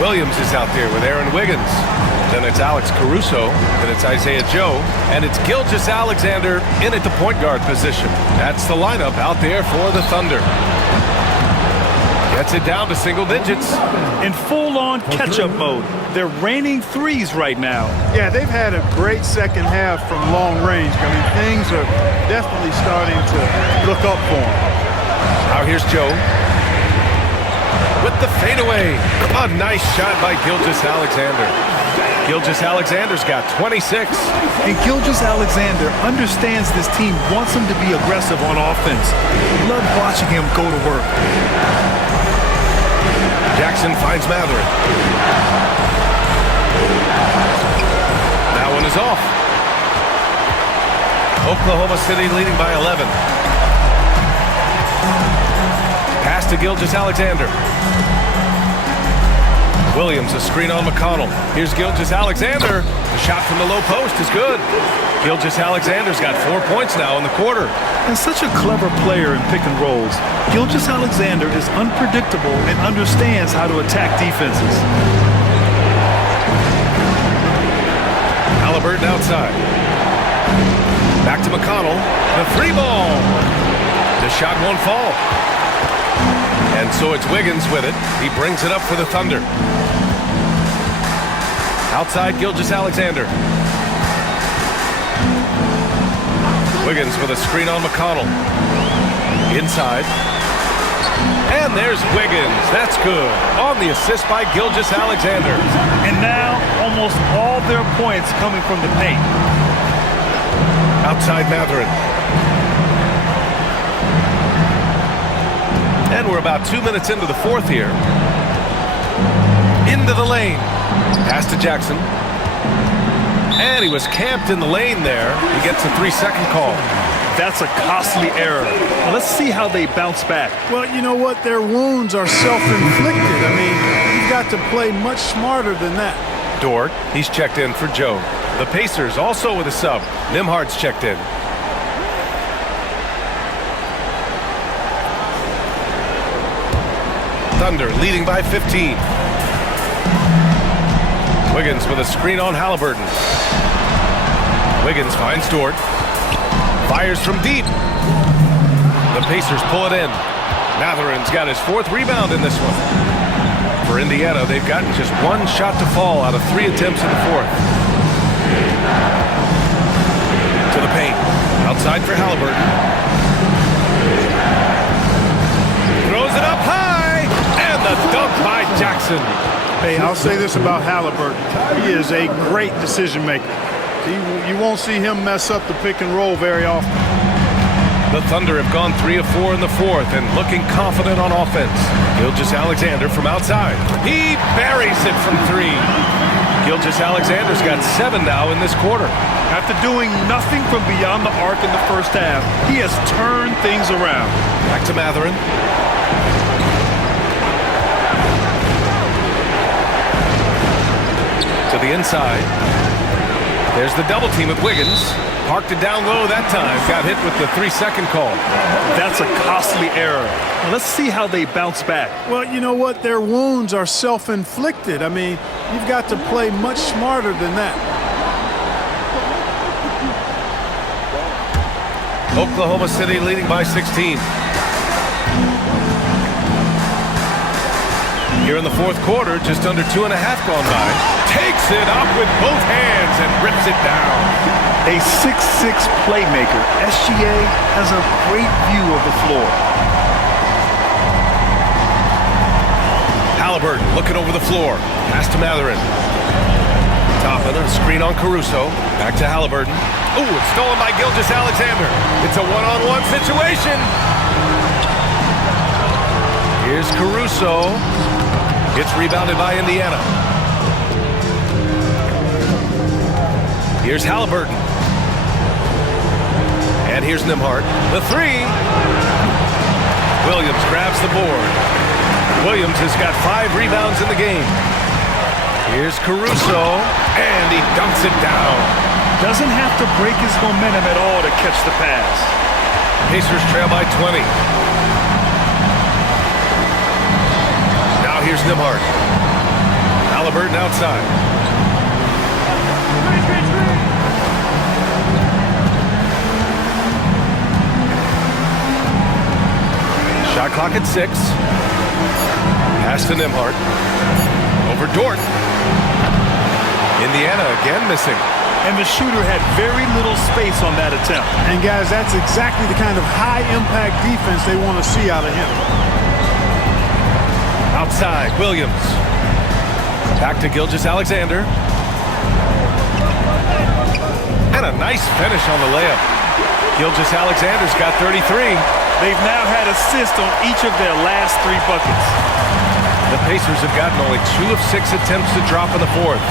Williams is out there with Aaron Wiggins. Then it's Alex Caruso. Then it's Isaiah Joe. And it's Gilgeous-Alexander in at the point guard position. That's the lineup out there for the Thunder. Gets it down to single digits. In full-on catch-up mode. They're raining threes right now. Yeah, they've had a great second half from long range. I mean, things are definitely starting to look up for them. Now here's Joe. With the fadeaway. A nice shot by Gilgeous-Alexander. Gilgeous-Alexander's got 26. And Gilgeous-Alexander understands this team wants him to be aggressive on offense. Love watching him go to work. Jackson finds Matherin. That one is off. Oklahoma City leading by 11. Pass to Gilgeous-Alexander. Williams, a screen on McConnell. Here's Gilgeous-Alexander. The shot from the low post is good. Gilgeous-Alexander's got 4 points now in the quarter. And such a clever player in pick and rolls. Gilgeous-Alexander is unpredictable and understands how to attack defenses. Halliburton outside. Back to McConnell. The three ball. The shot won't fall. And so it's Wiggins with it. He brings it up for the Thunder. Outside Gilgeous-Alexander. Wiggins with a screen on McConnell. Inside. And there's Wiggins. That's good. On the assist by Gilgeous-Alexander. And now almost all their points coming from the paint. Outside Matherin. And we're about 2 minutes into the fourth here. Into the lane. Pass to Jackson. And he was camped in the lane there. He gets a 3-second call. That's a costly error. Well, let's see how they bounce back. Well, you know what? Their wounds are self-inflicted. I mean, you've got to play much smarter than that. Dort, he's checked in for Joe. The Pacers also with a sub. Nimhard's checked in. Thunder leading by 15. Wiggins with a screen on Halliburton. Wiggins finds Dort. Fires from deep. The Pacers pull it in. Matherin's got his 4th rebound in this one. For Indiana, they've gotten just 1 shot to fall out of 3 attempts in the 4th. To the paint. Outside for Halliburton. Throws it up high. And the dunk by Jackson. Hey, I'll say this about Halliburton. He is a great decision maker. You won't see him mess up the pick and roll very often. The Thunder have gone 3 of 4 in the 4th and looking confident on offense. Gilgeous-Alexander from outside. He buries it from 3. Gilgeous-Alexander's got 7 now in this quarter. After doing nothing from beyond the arc in the first half, he has turned things around. Back to Matherin. To the inside. There's the double team with Wiggins. Parked it down low that time. Got hit with the 3-second call. That's a costly error. Well, let's see how they bounce back. Well, you know what? Their wounds are self-inflicted. I mean, you've got to play much smarter than that. Oklahoma City leading by 16. Here in the 4th quarter, just under 2.5 gone by. Takes it up with both hands and rips it down. A 6'6" playmaker, SGA has a great view of the floor. Halliburton looking over the floor. Pass to Matherin. Toppin, a screen on Caruso. Back to Halliburton. Ooh, it's stolen by Gilgeous-Alexander. It's a one-on-one situation. Here's Caruso. It's rebounded by Indiana. Here's Halliburton. And here's Nimhard. The 3. Williams grabs the board. Williams has got 5 rebounds in the game. Here's Caruso. And he dunks it down. Doesn't have to break his momentum at all to catch the pass. Pacers trail by 20. Now here's Nimhard. Halliburton outside. Shot clock at 6. Pass to Nimhard. Over Dort. Indiana again missing. And the shooter had very little space on that attempt. And guys, that's exactly the kind of high-impact defense they want to see out of him. Outside, Williams. Back to Gilgeous-Alexander. And a nice finish on the layup. Gilgeous-Alexander's got 33. They've now had assists on each of their last 3 buckets. The Pacers have gotten only 2 of 6 attempts to drop in the 4th.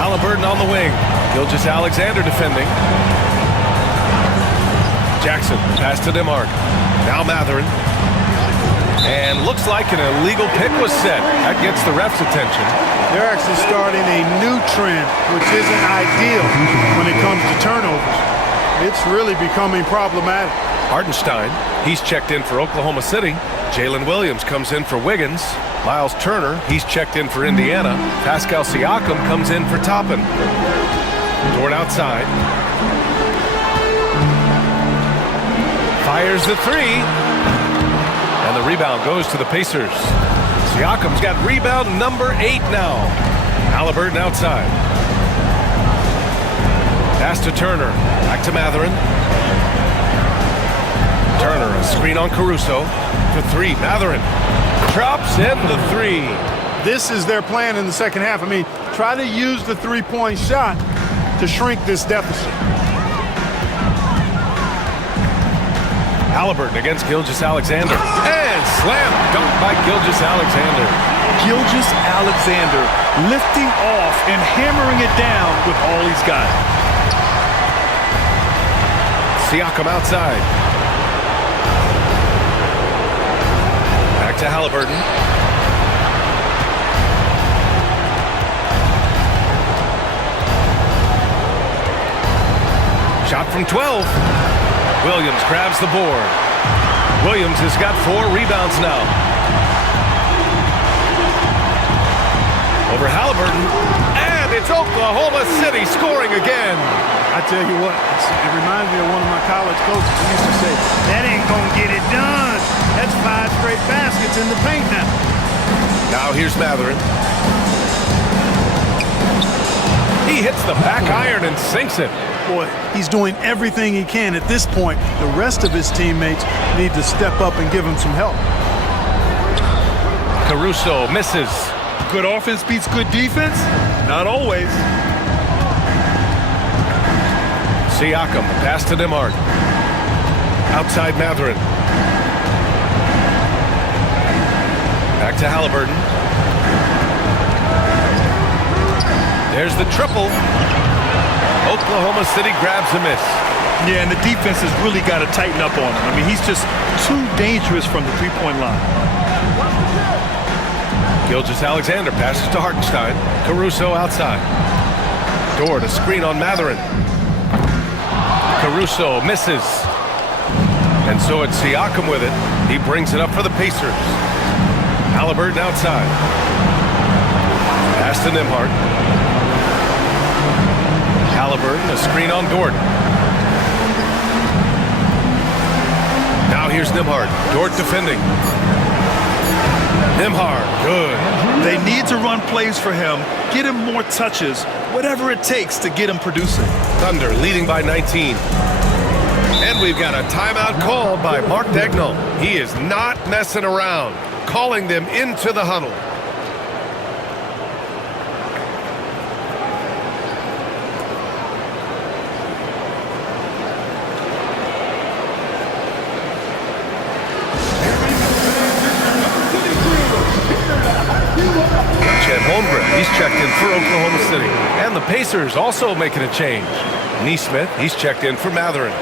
Halliburton on the wing. Gilgeous-Alexander defending. Jackson, pass to Nimhard. Now Matherin. And looks like an illegal pick was set. That gets the ref's attention. They're actually starting a new trend, which isn't ideal when it comes to turnovers. It's really becoming problematic. Hartenstein, he's checked in for Oklahoma City. Jalen Williams comes in for Wiggins. Miles Turner, he's checked in for Indiana. Pascal Siakam comes in for Toppin. Dort outside. Fires the three. And the rebound goes to the Pacers. Siakam's got rebound number 8 now. Halliburton outside. Pass to Turner. Back to Mathurin. Turner, a screen on Caruso. For 3, Mathurin. Drops in the 3. This is their plan in the second half. I mean, try to use the three-point shot to shrink this deficit. Halliburton against Gilgeous-Alexander. And slam dunk by Gilgeous-Alexander. Gilgeous-Alexander lifting off and hammering it down with all he's got. Siakam outside. Back to Halliburton. Shot from 12. Williams grabs the board. Williams has got 4 rebounds now. Over Halliburton. And it's Oklahoma City scoring again. I tell you what, it reminds me of one of my college coaches who used to say, that ain't gonna get it done. That's 5 straight baskets in the paint now. Now here's Mathurin. He hits the back iron and sinks it. Boy, he's doing everything he can at this point. The rest of his teammates need to step up and give him some help. Caruso misses. Good offense beats good defense? Not always. Siakam, pass to Nembhard. Outside Mathurin. Back to Halliburton. There's the triple. Oklahoma City grabs a miss. Yeah, and the defense has really got to tighten up on him. I mean, he's just too dangerous from the three-point line. Gilgeous-Alexander passes to Hartenstein. Caruso outside. Dort, a screen on Mathurin. Caruso misses. And so it's Siakam with it. He brings it up for the Pacers. Halliburton outside. Pass to Nembhard. Halliburton, a screen on Dort. Now here's Nembhard. Dort defending. Nembhard, good. They need to run plays for him, get him more touches, whatever it takes to get him producing. Thunder leading by 19. And we've got a timeout called by Mark Daigneault. He is not messing around, calling them into the huddle. He's checked in for Oklahoma City. And the Pacers also making a change. Nesmith, he's checked in for Mathurin.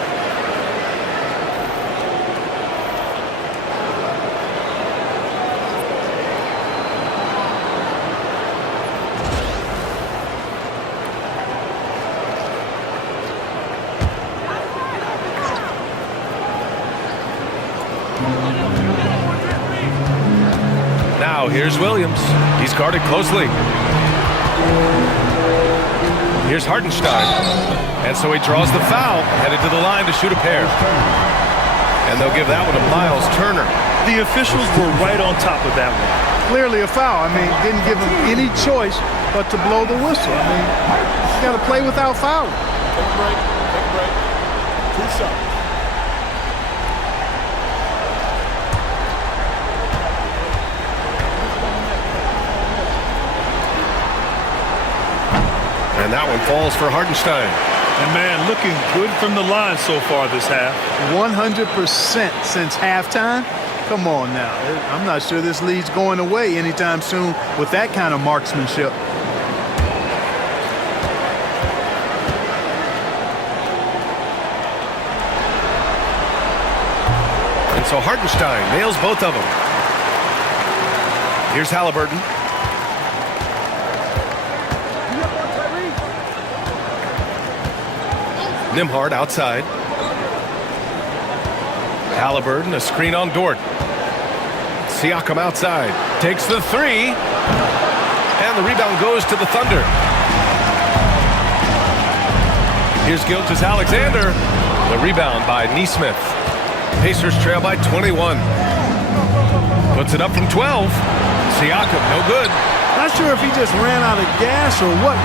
Now here's Williams. He's guarded closely. Here's Hartenstein. And so he draws the foul, headed to the line to shoot a pair. And they'll give that one to Miles Turner. The officials were right on top of that one. Clearly a foul. I mean, didn't give him any choice but to blow the whistle. I mean, you got to play without fouling. Take a break. Take a break. 2 shots. And that one falls for Hartenstein. And man, looking good from the line so far this half. 100% since halftime. Come on now. I'm not sure this lead's going away anytime soon with that kind of marksmanship. And so Hartenstein nails both of them. Here's Halliburton. Nembhard outside. Halliburton, a screen on Dort. Siakam outside. Takes the three. And the rebound goes to the Thunder. Here's Gilgeous-Alexander. The rebound by Nesmith. Pacers trail by 21. Puts it up from 12. Siakam, no good. Not sure if he just ran out of gas or what.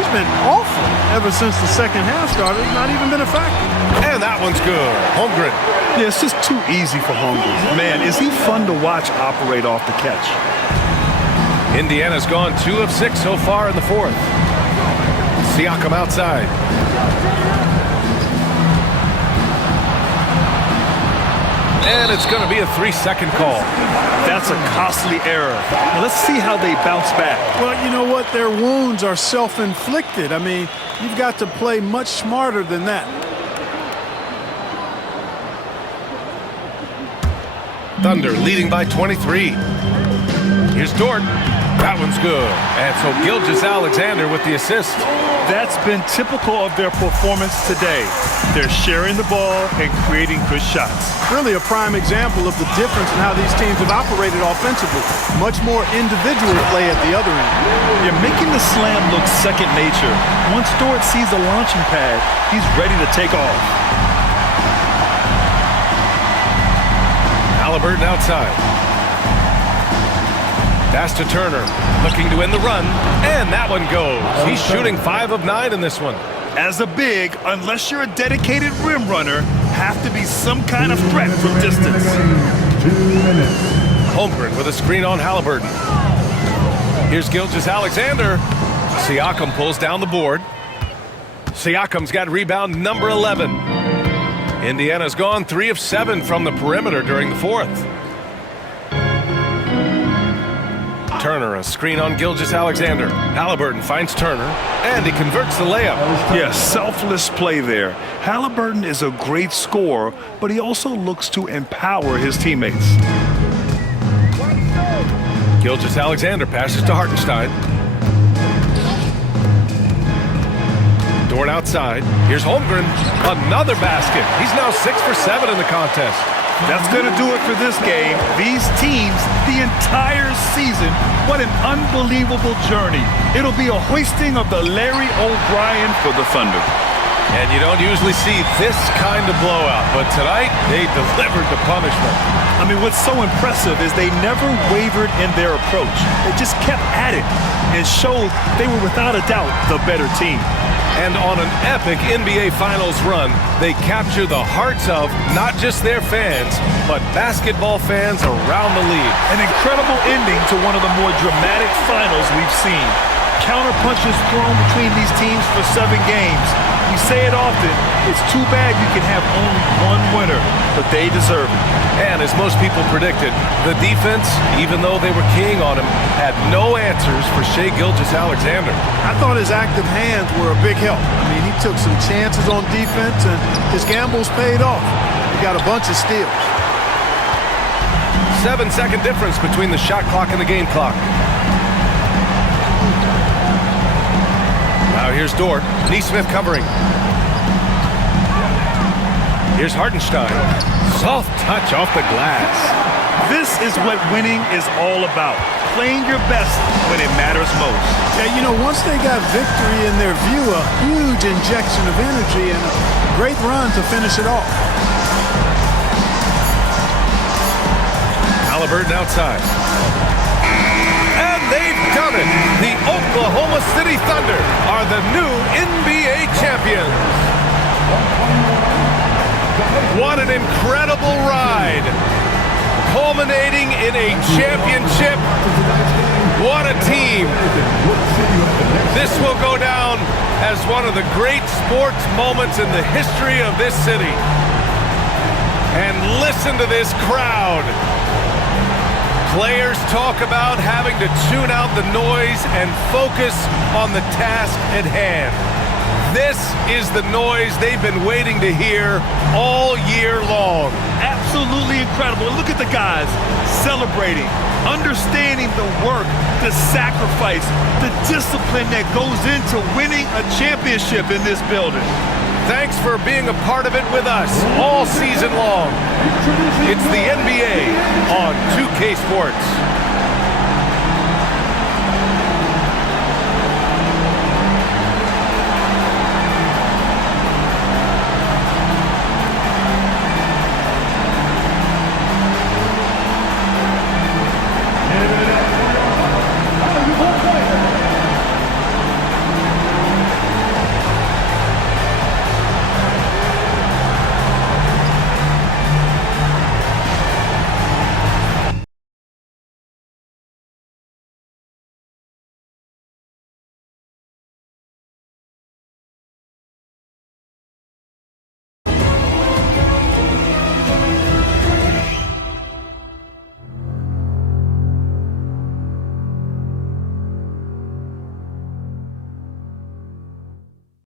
He's been awful ever since the second half started. He's not even been a factor. And that one's good. Holmgren. Yeah, it's just too easy for Holmgren. Man, is he fun to watch operate off the catch. Indiana's gone 2 of 6 so far in the fourth. Siakam outside. And it's going to be a 3-second call. That's a costly error. Now let's see how they bounce back. Well, you know what? Their wounds are self-inflicted. I mean, you've got to play much smarter than that. Thunder leading by 23. Here's Dort. That one's good. And so Gilgeous-Alexander with the assist. That's been typical of their performance today. They're sharing the ball and creating good shots. Really a prime example of the difference in how these teams have operated offensively. Much more individual play at the other end. You're making the slam look second nature. Once Dort sees the launching pad, he's ready to take off. Halliburton outside. Pass to Turner, looking to end the run, and that one goes. He's shooting 5 of 9 in this one. As a big, unless you're a dedicated rim runner, have to be some kind of threat from distance. 2 minutes. Holmgren with a screen on Halliburton. Here's Gilgeous-Alexander. Siakam pulls down the board. Siakam's got rebound number 11. Indiana's gone 3 of 7 from the perimeter during the fourth. Turner, a screen on Gilgeous-Alexander. Halliburton finds Turner, and he converts the layup. Yeah, selfless play there. Halliburton is a great scorer, but he also looks to empower his teammates. Gilgeous-Alexander passes to Hartenstein. Dort outside. Here's Holmgren. Another basket. He's now 6 for 7 in the contest. That's going to do it for this game. These teams, the entire season, what an unbelievable journey. It'll be a hoisting of the Larry O'Brien for the Thunder. And you don't usually see this kind of blowout, but tonight they delivered the punishment. I mean, what's so impressive is they never wavered in their approach. They just kept at it and showed they were without a doubt the better team. And on an epic NBA Finals run, they capture the hearts of not just their fans, but basketball fans around the league. An incredible ending to one of the more dramatic finals we've seen. Counter punches thrown between these teams for 7 games. We say it often, it's too bad you can have only one winner, but they deserve it. And as most people predicted, the defense, even though they were keying on him, had no answers for Shai Gilgeous-Alexander. I thought his active hands were a big help. I mean, he took some chances on defense, and his gambles paid off. He got a bunch of steals. 7-second difference between the shot clock and the game clock. Now here's Dort. Nesmith covering. Here's Hartenstein. Soft touch off the glass. This is what winning is all about. Playing your best when it matters most. Yeah, you know, once they got victory in their view, a huge injection of energy and a great run to finish it off. Halliburton outside. And they've done it. The Oklahoma City Thunder are the new NBA champions. What an incredible ride. Culminating in a championship. What a team. This will go down as one of the great sports moments in the history of this city. And listen to this crowd. Players talk about having to tune out the noise and focus on the task at hand. This is the noise they've been waiting to hear all year long. Absolutely incredible. Look at the guys celebrating, understanding the work, the sacrifice, the discipline that goes into winning a championship in this building. Thanks for being a part of it with us all season long. It's the NBA on 2K Sports.